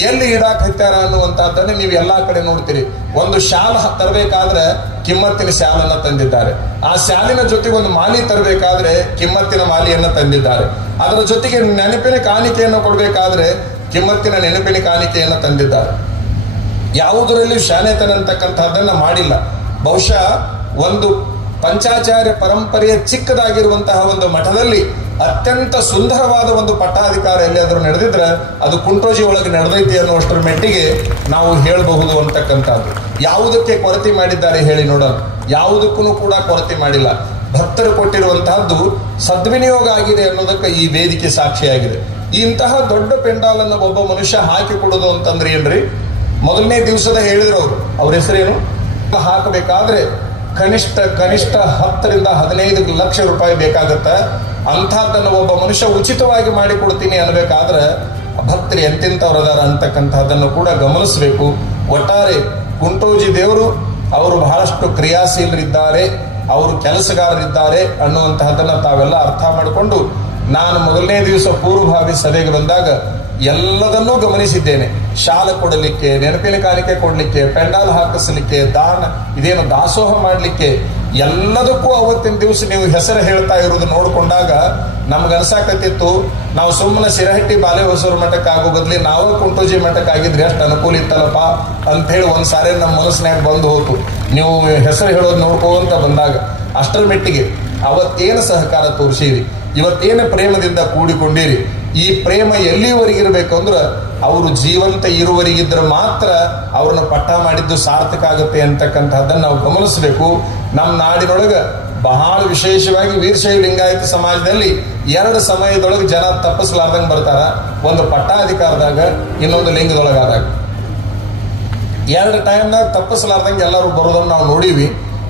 ಎಲ್ಲಿ ಇಡಾಕ್ ಹತ್ತಾರ ಅನ್ನುವಂತಹದ್ದನ್ನ ನೀವು ಎಲ್ಲಾ ಕಡೆ ನೋಡ್ತೀರಿ. ಒಂದು ಶಾಲ ತರಬೇಕಾದ್ರೆ ಕಿಮ್ಮತ್ತಿನ ಶಾಲನ್ನ ತಂದಿದ್ದಾರೆ, ಆ ಶಾಲಿನ ಜೊತೆಗೆ ಒಂದು ಮಾಲಿ ತರಬೇಕಾದ್ರೆ ಕಿಮ್ಮತ್ತಿನ ಮಾಲಿಯನ್ನ ತಂದಿದ್ದಾರೆ, ಅದರ ಜೊತೆಗೆ ನೆನಪಿನ ಕಾಣಿಕೆಯನ್ನು ಕೊಡಬೇಕಾದ್ರೆ ಕಿಮ್ಮತ್ತಿನ ನೆನಪಿನ ಕಾಣಿಕೆಯನ್ನು ತಂದಿದ್ದಾರೆ. ಯಾವುದರಲ್ಲಿ ಶಾನೆತನ ಅಂತಕ್ಕಂಥದ್ದನ್ನ ಮಾಡಿಲ್ಲ. ಬಹುಶಃ ಒಂದು ಪಂಚಾಚಾರ್ಯ ಪರಂಪರೆಯ ಚಿಕ್ಕದಾಗಿರುವಂತಹ ಒಂದು ಮಠದಲ್ಲಿ ಅತ್ಯಂತ ಸುಂದರವಾದ ಒಂದು ಪಟ್ಟಾಧಿಕಾರ ಎಲ್ಲಿಯಾದ್ರೂ ನಡೆದಿದ್ರೆ ಅದು ಕುಂಟೋಜಿ ಒಳಗೆ ನಡೆದೈತಿ ಅನ್ನುವಷ್ಟರ ಮೆಟ್ಟಿಗೆ ನಾವು ಹೇಳಬಹುದು ಅಂತಕ್ಕಂಥದ್ದು. ಯಾವುದಕ್ಕೆ ಕೊರತೆ ಮಾಡಿದ್ದಾರೆ ಹೇಳಿ ನೋಡೋಣ? ಯಾವುದಕ್ಕೂ ಕೂಡ ಕೊರತೆ ಮಾಡಿಲ್ಲ. ಭಕ್ತರು ಕೊಟ್ಟಿರುವಂತಹದ್ದು ಸದ್ವಿನಿಯೋಗ ಆಗಿದೆ ಅನ್ನೋದಕ್ಕೆ ಈ ವೇದಿಕೆ ಸಾಕ್ಷಿಯಾಗಿದೆ. ಇಂತಹ ದೊಡ್ಡ ಪೆಂಡಾಲನ್ನು ಒಬ್ಬ ಮನುಷ್ಯ ಹಾಕಿ ಕೊಡೋದು ಅಂತಂದ್ರೆ ಏನ್ರಿ? ಮೊದಲನೇ ದಿವಸದ ಹೇಳಿದ್ರು ಅವ್ರ ಹೆಸರೇನು? ಹಾಕಬೇಕಾದ್ರೆ ಕನಿಷ್ಠ 10 ರಿಂದ 15 ಲಕ್ಷ ರೂಪಾಯಿ ಬೇಕಾಗತ್ತ. ಅಂಥದ್ದನ್ನು ಒಬ್ಬ ಮನುಷ್ಯ ಉಚಿತವಾಗಿ ಮಾಡಿಕೊಡ್ತೀನಿ ಅನ್ಬೇಕಾದ್ರೆ ಭಕ್ತರು ಎಂತೆಂಥವ್ರದಾರ ಅಂತಕ್ಕಂಥದ್ದನ್ನು ಕೂಡ ಗಮನಿಸಬೇಕು. ಒಟ್ಟಾರೆ ಕುಂಟೋಜಿ ದೇವರು ಅವರು ಬಹಳಷ್ಟು ಕ್ರಿಯಾಶೀಲರಿದ್ದಾರೆ, ಅವರು ಕೆಲಸಗಾರರಿದ್ದಾರೆ ಅನ್ನುವಂತಹದ್ದನ್ನ ತಾವೆಲ್ಲ ಅರ್ಥ ಮಾಡಿಕೊಂಡು, ನಾನು ಮೊದಲನೇ ದಿವಸ ಪೂರ್ವಭಾವಿ ಸಭೆಗೆ ಬಂದಾಗ ಎಲ್ಲದನ್ನೂ ಗಮನಿಸಿದ್ದೇನೆ. ಶಾಲೆ ಕೊಡಲಿಕ್ಕೆ, ನೆನಪಿನ ಕಾಣಿಕೆ ಕೊಡ್ಲಿಕ್ಕೆ, ಪೆಂಡಾಲ್ ಹಾಕಿಸ್ಲಿಕ್ಕೆ, ಇದೇನು ದಾಸೋಹ ಮಾಡ್ಲಿಕ್ಕೆ, ಎಲ್ಲದಕ್ಕೂ ಅವತ್ತಿನ ದಿವಸ ನೀವು ಹೆಸರು ಹೇಳ್ತಾ ಇರೋದು ನೋಡ್ಕೊಂಡಾಗ ನಮ್ಗೆ ಅನ್ಸಾಕತ್ತಿತ್ತು, ನಾವು ಸುಮ್ಮನೆ ಸಿರಹಟ್ಟಿ ಬಾಲೆ ಹೊಸೂರು ಮಠಕ್ಕೆ ಆಗೋ ಬದ್ಲಿ ನಾವು ಕುಂಟೋಜಿ ಮಠಕ್ಕೆ ಆಗಿದ್ರೆ ಎಷ್ಟು ಅನುಕೂಲ ಇತ್ತಲ್ಲಪ್ಪ ಅಂತ ಹೇಳಿ ಒಂದ್ಸಾರಿ ನಮ್ಮ ಮನಸ್ಸಿನಾಗ ಬಂದು ಹೋತು. ನೀವು ಹೆಸರು ಹೇಳೋದು ನೋಡ್ಕೋಂತ ಬಂದಾಗ ಅಷ್ಟರ ಮೆಟ್ಟಿಗೆ ಅವತ್ತೇನು ಸಹಕಾರ ತೋರಿಸಿರಿ, ಇವತ್ತೇನು ಪ್ರೇಮದಿಂದ ಕೂಡಿಕೊಂಡಿರಿ. ಈ ಪ್ರೇಮ ಎಲ್ಲಿವರೆಗಿರ್ಬೇಕು ಅಂದ್ರೆ ಅವರು ಜೀವಂತ ಇರುವವರೆಗಿದ್ರೆ ಮಾತ್ರ ಅವ್ರನ್ನ ಪಟ್ಟ ಮಾಡಿದ್ದು ಸಾರ್ಥಕ ಆಗುತ್ತೆ ಅಂತಕ್ಕಂಥದ್ದನ್ನ ನಾವು ಗಮನಿಸಬೇಕು. ನಮ್ಮ ನಾಡಿನೊಳಗ ಬಹಳ ವಿಶೇಷವಾಗಿ ವೀರಶೈವ ಲಿಂಗಾಯತ ಸಮಾಜದಲ್ಲಿ 2 ಸಮಯದೊಳಗೆ ಜನ ತಪ್ಪಿಸ್ಲಾರ್ದಂಗೆ ಬರ್ತಾರ. ಒಂದು ಪಟ್ಟಾಧಿಕಾರದಾಗ, ಇನ್ನೊಂದು ಲಿಂಗದೊಳಗಾದಾಗ. 2 ಟೈಮ್ನಾಗ ತಪ್ಪಿಸ್ಲಾರ್ದಂಗೆ ಎಲ್ಲರೂ ಬರೋದನ್ನ ನಾವು ನೋಡೀವಿ.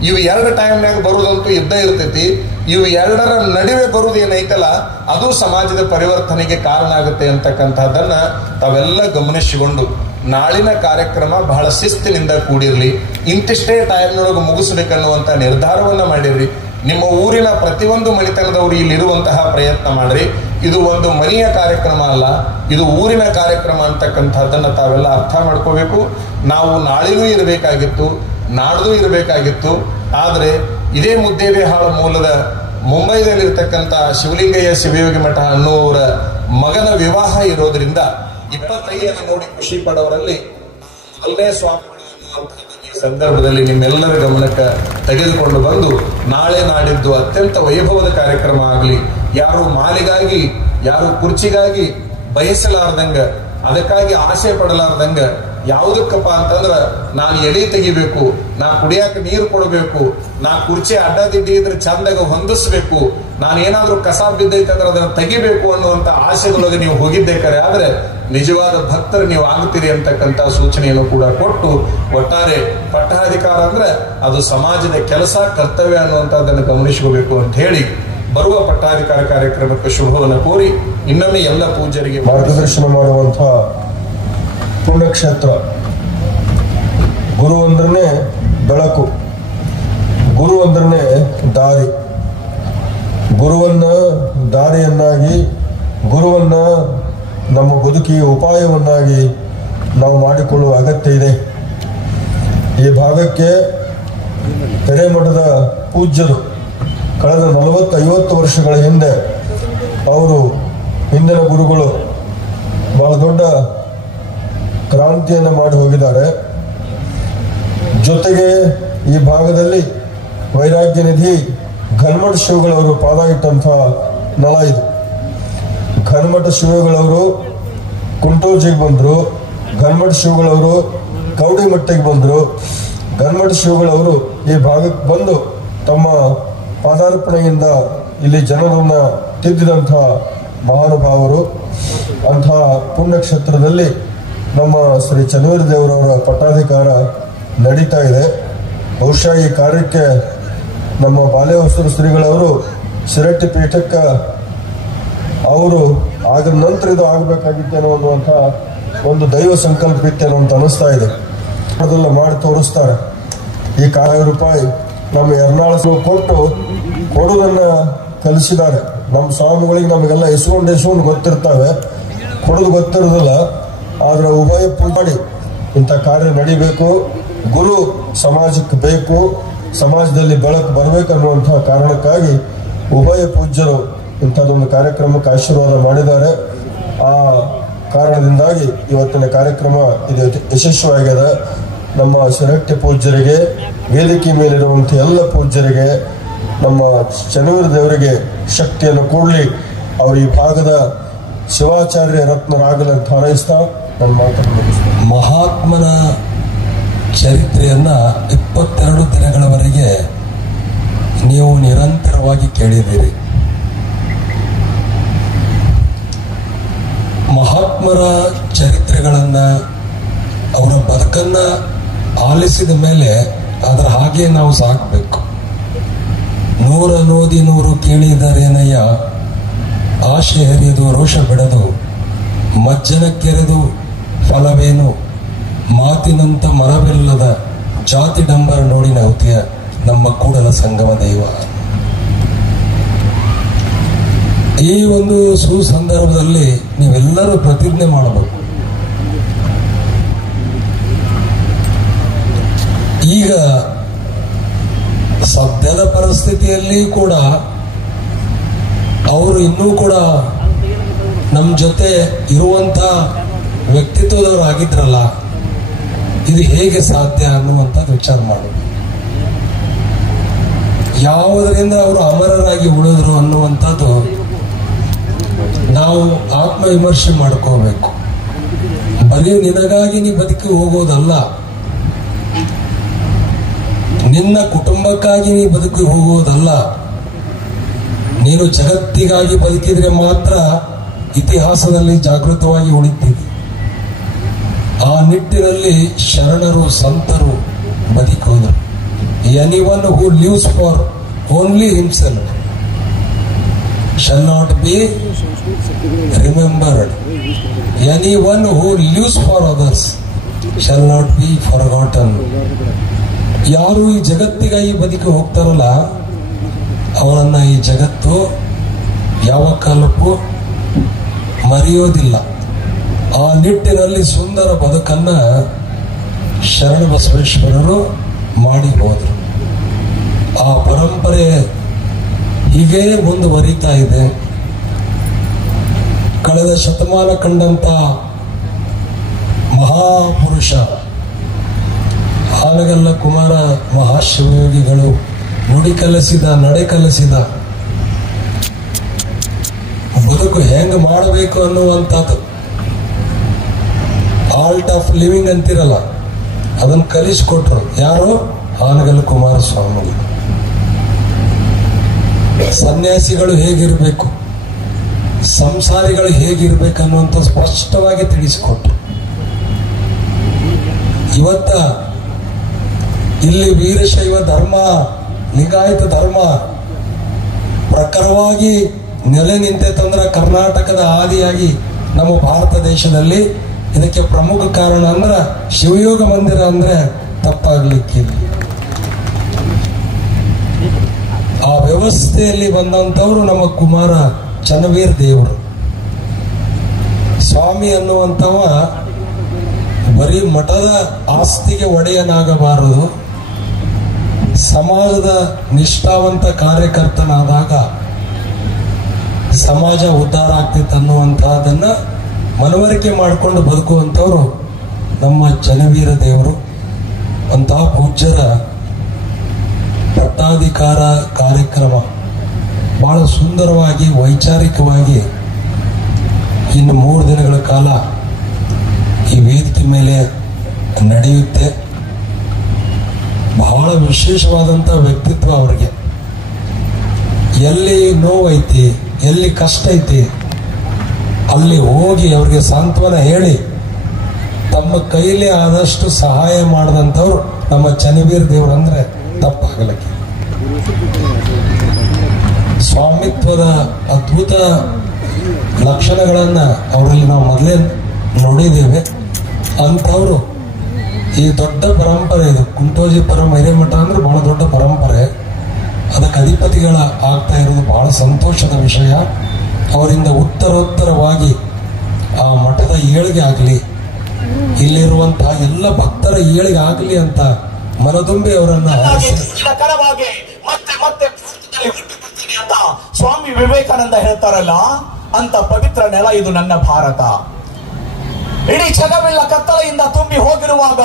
ಇವು 2 ಟೈಮ್ನಾಗ ಬರುವುದಂತೂ ಇದ್ದ ಇರ್ತೈತಿ. ಇವು 2ರ ನಡುವೆ ಬರುವುದು ಏನೈತಲ್ಲ ಅದು ಸಮಾಜದ ಪರಿವರ್ತನೆಗೆ ಕಾರಣ ಆಗುತ್ತೆ ಅಂತಕ್ಕಂಥದ್ದನ್ನ ತಾವೆಲ್ಲ ಗಮನಿಸಿಕೊಂಡು ನಾಳಿನ ಕಾರ್ಯಕ್ರಮ ಬಹಳ ಶಿಸ್ತಿನಿಂದ ಕೂಡಿರ್ಲಿ. ಇಂತಿಷ್ಟೇ ಟೈಮ್ನೊಳಗೆ ಮುಗಿಸ್ಬೇಕನ್ನುವಂತ ನಿರ್ಧಾರವನ್ನ ಮಾಡಿರ್ರಿ. ನಿಮ್ಮ ಊರಿನ ಪ್ರತಿಯೊಂದು ಮನೆತನದವರು ಇಲ್ಲಿರುವಂತಹ ಪ್ರಯತ್ನ ಮಾಡ್ರಿ. ಇದು ಒಂದು ಮನೆಯ ಕಾರ್ಯಕ್ರಮ ಅಲ್ಲ, ಇದು ಊರಿನ ಕಾರ್ಯಕ್ರಮ ಅಂತಕ್ಕಂಥದ್ದನ್ನ ತಾವೆಲ್ಲ ಅರ್ಥ ಮಾಡ್ಕೋಬೇಕು. ನಾವು ನಾಳಿನೂ ಇರಬೇಕಾಗಿತ್ತು, ನಾಡ್ದು ಇರಬೇಕಾಗಿತ್ತು. ಆದ್ರೆ ಇದೇ ಮುದ್ದೇಬೇಹಾಳ ಮೂಲದ ಮುಂಬೈದಲ್ಲಿರ್ತಕ್ಕಂಥ ಶಿವಲಿಂಗಯ್ಯ ಶಿವಯೋಗಿ ಮಠ ಅನ್ನುವರ ಮಗನ ವಿವಾಹ ಇರೋದ್ರಿಂದ 25 ನೋಡಿ ಖುಷಿ ಪಡೋರಲ್ಲಿ ಅಲ್ಲೇ ಸ್ವಾಮಿಗಳು ಈ ಸಂದರ್ಭದಲ್ಲಿ ನಿಮ್ಮೆಲ್ಲರ ಗಮನಕ್ಕೆ ತೆಗೆದುಕೊಂಡು ಬಂದು ನಾಳೆ ನಾಡಿದ್ದು ಅತ್ಯಂತ ವೈಭವದ ಕಾರ್ಯಕ್ರಮ ಆಗಲಿ. ಯಾರು ಮಾಲಿಗಾಗಿ, ಯಾರು ಕುರ್ಚಿಗಾಗಿ ಬಯಸಲಾರ್ದಂಗ, ಅದಕ್ಕಾಗಿ ಆಸೆ ಪಡಲಾರ್ದಂಗ ಯಾವುದಕ್ಕಪ್ಪ ಅಂತಂದ್ರ ನಾನು ಎಡೆ ತೆಗಿಬೇಕು, ನಾ ಕುಡಿಯಾಕ ನೀರು ಕೊಡಬೇಕು, ನಾ ಕುರ್ಚಿ ಅಡ್ಡದಿಡ್ಡಿ ಇದ್ರೆ ಚಂದಾಗ ಹೊಂದಿಸ್ಬೇಕು, ನಾನೇನಾದ್ರೂ ಕಸ ಬಿದ್ದೈತೆ ಅಂದ್ರೆ ಅದನ್ನ ತೆಗಿಬೇಕು ಅನ್ನುವಂತ ಆಸೆದೊಳಗೆ ನೀವು ಹೋಗಿದ್ದೇ ಕರೆ ಆದ್ರೆ ನಿಜವಾದ ಭಕ್ತರು ನೀವು ಆಗ್ತೀರಿ ಅಂತಕ್ಕಂಥ ಸೂಚನೆಯನ್ನು ಕೂಡ ಕೊಟ್ಟು, ಒಟ್ಟಾರೆ ಪಟ್ಟಾಧಿಕಾರ ಅಂದ್ರೆ ಅದು ಸಮಾಜದ ಕೆಲಸ, ಕರ್ತವ್ಯ ಅನ್ನುವಂಥದ್ದನ್ನು ಗಮನಿಸಿಕೋಬೇಕು ಅಂತ ಹೇಳಿ ಬರುವ ಪಟ್ಟಾಧಿಕಾರ ಕಾರ್ಯಕ್ರಮಕ್ಕೆ ಶುಭವನ್ನು ಕೋರಿ ಇನ್ನೊಮ್ಮೆ ಎಲ್ಲ ಪೂಜ್ಯರಿಗೆ ಮಾರ್ಗದರ್ಶನ ಮಾಡುವಂತಹ ಪುಣ್ಯಕ್ಷೇತ್ರ. ಗುರು ಅಂದ್ರೇ ಬೆಳಕು, ಗುರು ಅಂದ್ರೇ ದಾರಿ. ಗುರುವನ್ನ ದಾರಿಯನ್ನಾಗಿ, ಗುರುವನ್ನ ನಮ್ಮ ಬದುಕಿಗೆ ಉಪಾಯವನ್ನಾಗಿ ನಾವು ಮಾಡಿಕೊಳ್ಳುವ ಅಗತ್ಯ ಇದೆ. ಈ ಭಾಗಕ್ಕೆ ಹಿರೇಮಠದ ಪೂಜ್ಯರು ಕಳೆದ 40-50 ವರ್ಷಗಳ ಹಿಂದೆ ಅವರು ಹಿಂದಿನ ಗುರುಗಳು ಬಹಳ ದೊಡ್ಡ ಕ್ರಾಂತಿಯನ್ನು ಮಾಡಿ ಹೋಗಿದ್ದಾರೆ. ಜೊತೆಗೆ ಈ ಭಾಗದಲ್ಲಿ ವೈರಾಗ್ಯ ನಿಧಿ ಘನಮಠ ಶಿವಗಳವರು ಪಾದ ಇಟ್ಟಂತಹ ನೆಲ ಇದು. ಘನಮಠ ಶಿವಗಳವರು ಕುಂಟೋಜಿಗೆ ಬಂದರು, ಘನಮಠ ಶಿವಗಳವರು ಕೌಡಿಮಟ್ಟಿಗೆ ಬಂದರು. ಘನಮಠ ಶಿವಗಳವರು ಈ ಭಾಗಕ್ಕೆ ಬಂದು ತಮ್ಮ ಪಾದಾರ್ಪಣೆಯಿಂದ ಇಲ್ಲಿ ಜನರನ್ನ ತಿದ್ದಿದಂತಹ ಮಹಾನುಭಾವರು. ಅಂತಹ ಪುಣ್ಯಕ್ಷೇತ್ರದಲ್ಲಿ ನಮ್ಮ ಶ್ರೀ ಚನ್ನವೀರ ದೇವರವರ ಪಟ್ಟಾಧಿಕಾರ ನಡೀತಾ ಇದೆ. ಬಹುಶಃ ಈ ಕಾರ್ಯಕ್ಕೆ ನಮ್ಮ ಬಾಲ್ಯವಸರು ಶ್ರೀಗಳವರು ಶಿರಟ್ಟಿ ಪೀಠಕ್ಕೆ ಅವರು ಆದ ನಂತರ ಇದು ಆಗಬೇಕಾಗಿತ್ತೇನೋ ಅನ್ನುವಂಥ ಒಂದು ದೈವ ಸಂಕಲ್ಪ ಇತ್ತೇನೋ ಅಂತ ಅನಿಸ್ತಾ ಇದೆ. ಅದೆಲ್ಲ ಮಾಡಿ ತೋರಿಸ್ತಾರೆ. ಈ ₹1,000 ನಮ್ಮ ಎರ್ನಾಳು ಕೊಡುವುದನ್ನ ಕಲಿಸಿದ್ದಾರೆ. ನಮ್ಮ ಸ್ವಾಮಿಗಳಿಗೆ ನಮಗೆಲ್ಲ ಇಸ್ಕೊಂಡು ಗೊತ್ತಿರ್ತವೆ, ಕೊಡೋದು ಗೊತ್ತಿರೋದಿಲ್ಲ. ಆದ್ರೆ ಉಭಯ ಮಾಡಿ ಇಂಥ ಕಾರ್ಯ ನಡಿಬೇಕು. ಗುರು ಸಮಾಜಕ್ಕೆ ಬೇಕು, ಸಮಾಜದಲ್ಲಿ ಬೆಳಕು ಬರಬೇಕು ಅನ್ನುವಂತಹ ಕಾರಣಕ್ಕಾಗಿ ಉಭಯ ಪೂಜ್ಯರು ಇಂಥದ್ದೊಂದು ಕಾರ್ಯಕ್ರಮಕ್ಕೆ ಆಶೀರ್ವಾದ ಮಾಡಿದ್ದಾರೆ. ಆ ಕಾರಣದಿಂದಾಗಿ ಇವತ್ತಿನ ಕಾರ್ಯಕ್ರಮ ಇದು ಯಶಸ್ವಿಯಾಗಿದೆ. ನಮ್ಮ ಶಿರಟ್ಟಿ ಪೂಜ್ಯರಿಗೆ, ವೇದಿಕೆ ಮೇಲಿರುವಂಥ ಎಲ್ಲ ಪೂಜ್ಯರಿಗೆ, ನಮ್ಮ ಚನ್ನವೀರ ದೇವರಿಗೆ ಶಕ್ತಿಯನ್ನು ಕೊಡಲಿ. ಅವರು ಈ ಭಾಗದ ಶಿವಾಚಾರ್ಯ ರತ್ನರಾಗಲಿ ಅಂತ ಹಾರೈಸ್ತಾ ನನ್ನ ಮಾತನ್ನು ಮುಗಿಸ್ತೇನೆ. ಮಹಾತ್ಮನ ಚರಿತ್ರೆಯನ್ನ 22 ದಿನಗಳವರೆಗೆ ನೀವು ನಿರಂತರವಾಗಿ ಕೇಳಿದ್ದೀರಿ. ಮಹಾತ್ಮರ ಚರಿತ್ರೆಗಳನ್ನ, ಅವರ ಬದುಕನ್ನ ಆಲಿಸಿದ ಮೇಲೆ ಅದರ ಹಾಗೆ ನಾವು ಸಾಕಬೇಕು. 100 ನೋದಿ 100 ಕೇಳಿದರೇನಯ್ಯ, ಆಶೆ ಹರಿಯದು ರೋಷ ಬಿಡದು, ಮಜ್ಜನ ಕೆರೆದು ಫಲವೇನು, ಮಾತಿನಂತ ಮರವಿಲ್ಲದ ಜಾತಿ ಡಂಬರ ನೋಡಿ ನೌತಿಯ ನಮ್ಮ ಕೂಡಲ ಸಂಗಮ ದೈವ. ಈ ಒಂದು ಸುಸಂದರ್ಭದಲ್ಲಿ ನೀವೆಲ್ಲರೂ ಪ್ರತಿಜ್ಞೆ ಮಾಡಬೇಕು. ಈಗ ಸದ್ಯದ ಪರಿಸ್ಥಿತಿಯಲ್ಲಿ ಕೂಡ ಅವರು ಇನ್ನೂ ಕೂಡ ನಮ್ಮ ಜೊತೆ ಇರುವಂತ ವ್ಯಕ್ತಿತ್ವದವರು ಆಗಿದ್ರಲ್ಲ, ಇದು ಹೇಗೆ ಸಾಧ್ಯ ಅನ್ನುವಂಥದ್ದು ವಿಚಾರ ಮಾಡೋದು. ಯಾವುದರಿಂದ ಅವರು ಅಮರರಾಗಿ ಉಳಿದ್ರು ಅನ್ನುವಂಥದ್ದು ನಾವು ಆತ್ಮವಿಮರ್ಶೆ ಮಾಡ್ಕೋಬೇಕು. ಬರೀ ನಿನಗಾಗಿ ನೀ ಬದುಕಿ ಹೋಗೋದಲ್ಲ, ನಿನ್ನ ಕುಟುಂಬಕ್ಕಾಗಿ ನೀ ಬದುಕಿ ಹೋಗೋದಲ್ಲ, ನೀನು ಜಗತ್ತಿಗಾಗಿ ಬದುಕಿದ್ರೆ ಮಾತ್ರ ಇತಿಹಾಸದಲ್ಲಿ ಜಾಗೃತವಾಗಿ ಉಳಿತೀವಿ. ಆ ನಿಟ್ಟಿನಲ್ಲಿ ಶರಣರು ಸಂತರು ಬದುಕೋದ್ರು. Anyone who lives for only himself shall not be remembered. Anyone who lives for others shall not be forgotten. ಯಾರು ಈ ಜಗತ್ತಿಗಾಗಿ ಬದುಕಿ ಹೋಗ್ತಾರಲ್ಲ, ಅವರನ್ನ ಈ ಜಗತ್ತು ಯಾವ ಕಾಲಕ್ಕೂ ಮರೆಯೋದಿಲ್ಲ. ಆ ನಿಟ್ಟಿನಲ್ಲಿ ಸುಂದರ ಬದುಕನ್ನ ಶರಣ ಬಸವೇಶ್ವರರು ಮಾಡಿ ಹೋದರು. ಆ ಪರಂಪರೆ ಹೀಗೆ ಮುಂದುವರಿತಾ ಇದೆ. ಕಳೆದ ಶತಮಾನ ಕಂಡಂತ ಮಹಾಪುರುಷ ಹಾನಗಲ್ಲ ಕುಮಾರ ಮಹಾಶಿವಯೋಗಿಗಳು ನುಡಿ ಕಲಿಸಿದ, ನಡೆ ಕಲಿಸಿದ, ಬದುಕು ಹೆಂಗ್ ಮಾಡಬೇಕು ಅನ್ನುವಂಥದ್ದು ಆರ್ಟ್ ಆಫ್ ಲಿವಿಂಗ್ ಅಂತಿರಲ್ಲ, ಅದನ್ನು ಕಲಿಸಿಕೊಟ್ರು ಯಾರು? ಹಾನಗಲ್ ಕುಮಾರಸ್ವಾಮಿ. ಸನ್ಯಾಸಿಗಳು ಹೇಗಿರಬೇಕು, ಸಂಸಾರಿಗಳು ಹೇಗಿರ್ಬೇಕನ್ನುವಂತ ಸ್ಪಷ್ಟವಾಗಿ ತಿಳಿಸಿಕೊಟ್ರು. ಇವತ್ತ ಇಲ್ಲಿ ವೀರಶೈವ ಧರ್ಮ, ಲಿಂಗಾಯತ ಧರ್ಮ ಪ್ರಖರವಾಗಿ ನೆಲೆ ನಿಂತಂದ್ರೆ ಕರ್ನಾಟಕದ ಆದಿಯಾಗಿ ನಮ್ಮ ಭಾರತ ದೇಶದಲ್ಲಿ ಇದಕ್ಕೆ ಪ್ರಮುಖ ಕಾರಣ ಅಂದ್ರೆ ಶಿವಯೋಗ ಮಂದಿರ ಅಂದ್ರೆ ತಪ್ಪಾಗ್ಲಿಕ್ಕಿಲ್ಲ. ಆ ವ್ಯವಸ್ಥೆಯಲ್ಲಿ ಬಂದಂತವ್ರು ನಮ್ಮ ಕುಮಾರ ಚನ್ನವೀರ್ ದೇವರು. ಸ್ವಾಮಿ ಅನ್ನುವಂಥವ ಬರೀ ಮಠದ ಆಸ್ತಿಗೆ ಒಡೆಯನಾಗಬಾರದು, ಸಮಾಜದ ನಿಷ್ಠಾವಂತ ಕಾರ್ಯಕರ್ತನಾದಾಗ ಸಮಾಜ ಉದ್ಧಾರ ಆಗ್ತಿತ್ತು ಅನ್ನುವಂತಹದನ್ನ ಮನವರಿಕೆ ಮಾಡಿಕೊಂಡು ಬದುಕುವಂಥವ್ರು ನಮ್ಮ ಚನ್ನವೀರ ದೇವರು. ಅಂತಹ ಪೂಜ್ಯರ ಪಟ್ಟಾಧಿಕಾರ ಕಾರ್ಯಕ್ರಮ ಬಹಳ ಸುಂದರವಾಗಿ ವೈಚಾರಿಕವಾಗಿ ಇನ್ನು 3 ದಿನಗಳ ಕಾಲ ಈ ವೇದಿಕೆ ಮೇಲೆ ನಡೆಯುತ್ತೆ. ಬಹಳ ವಿಶೇಷವಾದಂಥ ವ್ಯಕ್ತಿತ್ವ ಅವರಿಗೆ. ಎಲ್ಲಿ ನೋವೈತಿ, ಎಲ್ಲಿ ಕಷ್ಟ ಐತಿ, ಅಲ್ಲಿ ಹೋಗಿ ಅವ್ರಿಗೆ ಸಾಂತ್ವನ ಹೇಳಿ ತಮ್ಮ ಕೈಲಿ ಆದಷ್ಟು ಸಹಾಯ ಮಾಡಿದಂಥವ್ರು ನಮ್ಮ ಚನ್ನವೀರ ದೇವರು ಅಂದ್ರೆ ತಪ್ಪಾಗಲಿಕ್ಕೆ. ಸ್ವಾಮಿತ್ವದ ಅದ್ಭುತ ಲಕ್ಷಣಗಳನ್ನ ಅವರಲ್ಲಿ ನಾವು ಮೊದಲೇ ನೋಡಿದ್ದೇವೆ. ಅಂಥವ್ರು ಈ ದೊಡ್ಡ ಪರಂಪರೆ, ಇದು ಕುಂಟೋಜಿ ಹಿರೇಮಠ ಅಂದ್ರೆ ಬಹಳ ದೊಡ್ಡ ಪರಂಪರೆ, ಅದಕ್ಕೆ ಅಧಿಪತಿಗಳ ಆಗ್ತಾ ಇರೋದು ಬಹಳ ಸಂತೋಷದ ವಿಷಯ. ಅವರಿಂದ ಉತ್ತರೋತ್ತರವಾಗಿ ಆ ಮಠದ ಏಳಿಗೆ ಆಗಲಿ, ಇಲ್ಲಿರುವಂತಹ ಎಲ್ಲ ಭಕ್ತರ ಏಳಿಗೆ ಆಗಲಿ ಅಂತ ಮನದುಂಬಿ ಅವರನ್ನ ಅಂತ ಸ್ವಾಮಿ ವಿವೇಕಾನಂದ ಹೇಳ್ತಾರಲ್ಲ, ಅಂತ ಪವಿತ್ರ ನೆಲ ಇದು ನನ್ನ ಭಾರತ. ಇಡೀ ಜಗವೆಲ್ಲ ಕತ್ತಲೆಯಿಂದ ತುಂಬಿ ಹೋಗಿರುವಾಗ,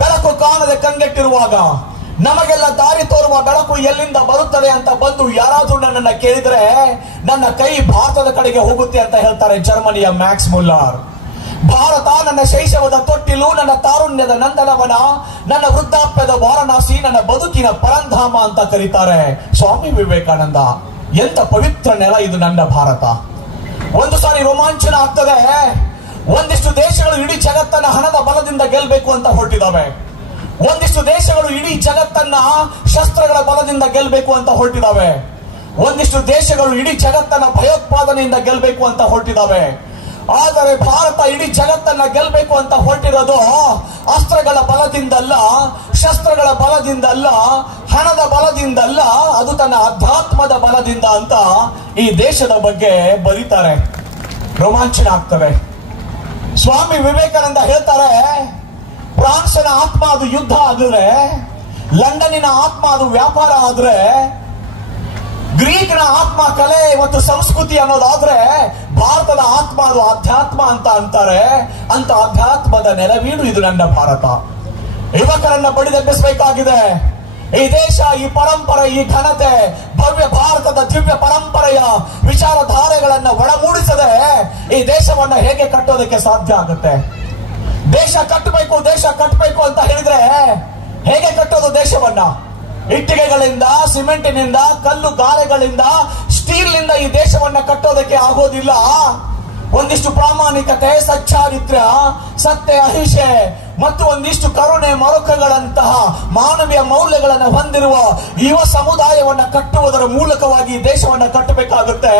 ಬೆಳಕು ಕಾಣದೆ ಕಂಗೆಟ್ಟಿರುವಾಗ, ನಮಗೆಲ್ಲ ದಾರಿ ತೋರುವ ಬೆಳಕು ಎಲ್ಲಿಂದ ಬರುತ್ತದೆ ಅಂತ ಬಂದು ಯಾರಾದ್ರೂ ನನ್ನನ್ನ ಕೇಳಿದ್ರೆ ನನ್ನ ಕೈ ಭಾರತದ ಕಡೆಗೆ ಹೋಗುತ್ತೆ ಅಂತ ಹೇಳ್ತಾರೆ ಜರ್ಮನಿಯ ಮ್ಯಾಕ್ಸ್ ಮುಲ್ಲರ್. ಭಾರತ ನನ್ನ ಶೈಶವದ ತೊಟ್ಟಿಲು, ನನ್ನ ತಾರುಣ್ಯದ ನಂದನವನ, ನನ್ನ ವೃದ್ಧಾಪ್ಯದ ವಾರಣಾಸಿ, ನನ್ನ ಬದುಕಿನ ಪರಂಧಾಮ ಅಂತ ಕರೀತಾರೆ ಸ್ವಾಮಿ ವಿವೇಕಾನಂದ. ಎಂತ ಪವಿತ್ರ ನೆಲ ಇದು ನನ್ನ ಭಾರತ. ಒಂದು ಸಾರಿ ರೋಮಾಂಚನ ಆಗ್ತದೆ. ಒಂದಿಷ್ಟು ದೇಶಗಳು ಇಡೀ ಜಗತ್ತನ್ನ ಹಣದ ಬಲದಿಂದ ಗೆಲ್ಬೇಕು ಅಂತ ಹೊರಟಿದ್ದಾವೆ. ಒಂದಿಷ್ಟು ದೇಶಗಳು ಇಡೀ ಜಗತ್ತನ್ನ ಶಸ್ತ್ರಗಳ ಬಲದಿಂದ ಗೆಲ್ಬೇಕು ಅಂತ ಹೊರಟಿದ್ದಾವೆ. ಒಂದಿಷ್ಟು ದೇಶಗಳು ಇಡೀ ಜಗತ್ತನ್ನ ಭಯೋತ್ಪಾದನೆಯಿಂದ ಗೆಲ್ಬೇಕು ಅಂತ ಹೊರಟಿದ್ದಾವೆ. ಆದರೆ ಭಾರತ ಇಡೀ ಜಗತ್ತನ್ನ ಗೆಲ್ಬೇಕು ಅಂತ ಹೊರಟಿರೋದು ಅಸ್ತ್ರಗಳ ಬಲದಿಂದಲ್ಲ, ಶಸ್ತ್ರಗಳ ಬಲದಿಂದಲ್ಲ, ಹಣದ ಬಲದಿಂದಲ್ಲ, ಅದು ತನ್ನ ಅಧ್ಯಾತ್ಮದ ಬಲದಿಂದ ಅಂತ ಈ ದೇಶದ ಬಗ್ಗೆ ಬರೀತಾರೆ. ರೋಮಾಂಚನ ಆಗ್ತವೆ. ಸ್ವಾಮಿ ವಿವೇಕಾನಂದ ಹೇಳ್ತಾರೆ, ಫ್ರಾನ್ಸಿನ ಆತ್ಮ ಅದು ಯುದ್ಧ ಆದ್ರೆ, ಲಂಡನ್ನಿನ ಆತ್ಮ ಅದು ವ್ಯಾಪಾರ ಆದ್ರೆ, ಗ್ರೀಕ್ನ ಆತ್ಮ ಕಲೆ ಮತ್ತು ಸಂಸ್ಕೃತಿ ಅನ್ನೋದಾದ್ರೆ, ಭಾರತದ ಆತ್ಮ ಅದು ಅಧ್ಯಾತ್ಮ ಅಂತ ಅಂತಾರೆ. ಅಂತ ಅಧ್ಯಾತ್ಮದ ನೆಲವೀಡು ಇದು ನನ್ನ ಭಾರತ. ಯುವಕರನ್ನ ಬಡಿದೆಬ್ಬಿಸಬೇಕಾಗಿದೆ. ಈ ದೇಶ, ಈ ಪರಂಪರೆ, ಈ ಘನತೆ, ಭವ್ಯ ಭಾರತದ ದಿವ್ಯ ಪರಂಪರೆಯ ವಿಚಾರಧಾರೆಗಳನ್ನ ಒಳಮೂಡಿಸದೆ ಈ ದೇಶವನ್ನ ಹೇಗೆ ಕಟ್ಟೋದಕ್ಕೆ ಸಾಧ್ಯ ಆಗುತ್ತೆ? ದೇಶ ಕಟ್ಟಬೇಕು ಅಂತ ಹೇಳಿದ್ರೆ ಹೇಗೆ ಕಟ್ಟೋದು ದೇಶವನ್ನ? ಇಟ್ಟಿಗೆಗಳಿಂದ, ಸಿಮೆಂಟಿನಿಂದ, ಕಲ್ಲು ಗಾರೆಗಳಿಂದ, ಸ್ಟೀಲ್ನಿಂದ ಈ ದೇಶವನ್ನ ಕಟ್ಟೋದಕ್ಕೆ ಆಗೋದಿಲ್ಲ. ಒಂದಿಷ್ಟು ಪ್ರಾಮಾಣಿಕತೆ, ಸಚ್ಚಾರಿತ್ರ್ಯ, ಸತ್ಯ, ಅಹಿಂಸೆ ಮತ್ತು ಒಂದಿಷ್ಟು ಕರುಣೆ, ಮರುಕಗಳಂತಹ ಮಾನವೀಯ ಮೌಲ್ಯಗಳನ್ನು ಹೊಂದಿರುವ ಯುವ ಸಮುದಾಯವನ್ನ ಕಟ್ಟುವುದರ ಮೂಲಕವಾಗಿ ದೇಶವನ್ನ ಕಟ್ಟಬೇಕಾಗುತ್ತೆ.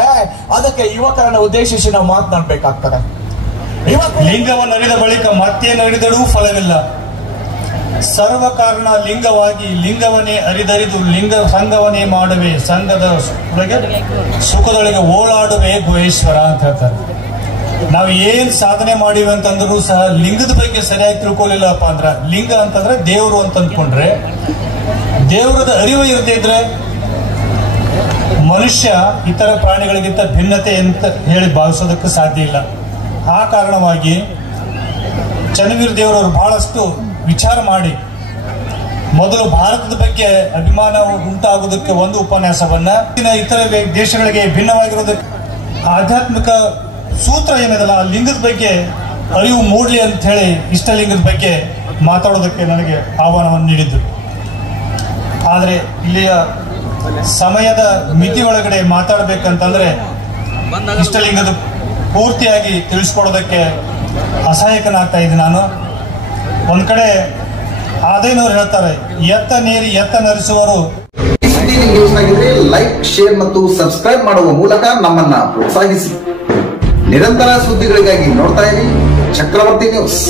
ಅದಕ್ಕೆ ಯುವಕರನ್ನು ಉದ್ದೇಶಿಸಿ ನಾವು ಮಾತನಾಡಬೇಕಾಗ್ತದೆ. ಲಿಂಗವನ್ನು ಅರಿದ ಬಳಿಕ ಮತ್ತೇನು ಅರಿದರೂ ಫಲವಿಲ್ಲ. ಸರ್ವ ಕಾರಣ ಲಿಂಗವಾಗಿ ಲಿಂಗವನ್ನೇ ಅರಿದರಿದು ಲಿಂಗ ಸಂಘವನ್ನೇ ಮಾಡುವೆ, ಸಂಘದ ಸುಖದೊಳಗೆ ಓಡಾಡುವೆ ಗುಹೇಶ್ವರ ಅಂತ ಹೇಳ್ತಾರೆ. ನಾವು ಏನ್ ಸಾಧನೆ ಮಾಡಿವಿ ಅಂತಂದ್ರೂ ಸಹ ಲಿಂಗದ ಬಗ್ಗೆ ಸರಿಯಾಗಿ ತಿಳ್ಕೊಳ್ಳಿಲ್ಲಪ್ಪ ಅಂದ್ರ, ಲಿಂಗ ಅಂತಂದ್ರೆ ದೇವರು ಅಂತ ಅಂದ್ಕೊಂಡ್ರೆ, ದೇವರದ ಅರಿವು ಇರದೇ ಇದ್ರೆ ಮನುಷ್ಯ ಇತರ ಪ್ರಾಣಿಗಳಿಗಿಂತ ಭಿನ್ನತೆ ಅಂತ ಹೇಳಿ ಭಾವಿಸೋದಕ್ಕೆ ಸಾಧ್ಯ ಇಲ್ಲ. ಆ ಕಾರಣವಾಗಿ ಚನ್ನವೀರ ದೇವರವರು ಬಹಳಷ್ಟು ವಿಚಾರ ಮಾಡಿ ಮೊದಲು ಭಾರತದ ಬಗ್ಗೆ ಅಭಿಮಾನ ಉಂಟಾಗುವುದಕ್ಕೆ ಒಂದು ಉಪನ್ಯಾಸವನ್ನ, ಇತರ ದೇಶಗಳಿಗೆ ಭಿನ್ನವಾಗಿರೋದಕ್ಕೆ ಆಧ್ಯಾತ್ಮಿಕ ಸೂತ್ರ ಏನಿದಲ್ಲ, ಆ ಲಿಂಗದ ಬಗ್ಗೆ ಅರಿವು ಮೂಡಲಿ ಅಂತ ಹೇಳಿ ಇಷ್ಟಲಿಂಗದ ಬಗ್ಗೆ ಮಾತಾಡೋದಕ್ಕೆ ನನಗೆ ಆಹ್ವಾನವನ್ನು ನೀಡಿದ್ದು. ಆದರೆ ಇಲ್ಲಿಯ ಸಮಯದ ಮಿತಿ ಒಳಗಡೆ ಮಾತಾಡಬೇಕಂತಂದ್ರೆ ಇಷ್ಟಲಿಂಗದ ಪೂರ್ತಿಯಾಗಿ ತಿಳಿಸ್ಕೊಡೋದಕ್ಕೆ ಅಸಹಾಯಕನಾಗ್ತಾ ಇದ್ದೆ ನಾನು. ಒಂದ್ ಕಡೆ ಆದೇನವ್ರು ಹೇಳ್ತಾರೆ, ಎತ್ತ ನೀರಿ ಎತ್ತ ನರಿಸುವರು. ಲೈಕ್, ಶೇರ್ ಮತ್ತು ಸಬ್ಸ್ಕ್ರೈಬ್ ಮಾಡುವ ಮೂಲಕ ನಮ್ಮನ್ನ ಪ್ರೋತ್ಸಾಹಿಸಿ. ನಿರಂತರ ಸುದ್ದಿಗಳಿಗಾಗಿ ನೋಡ್ತಾ ಇರಿ ಚಕ್ರವರ್ತಿ ನ್ಯೂಸ್.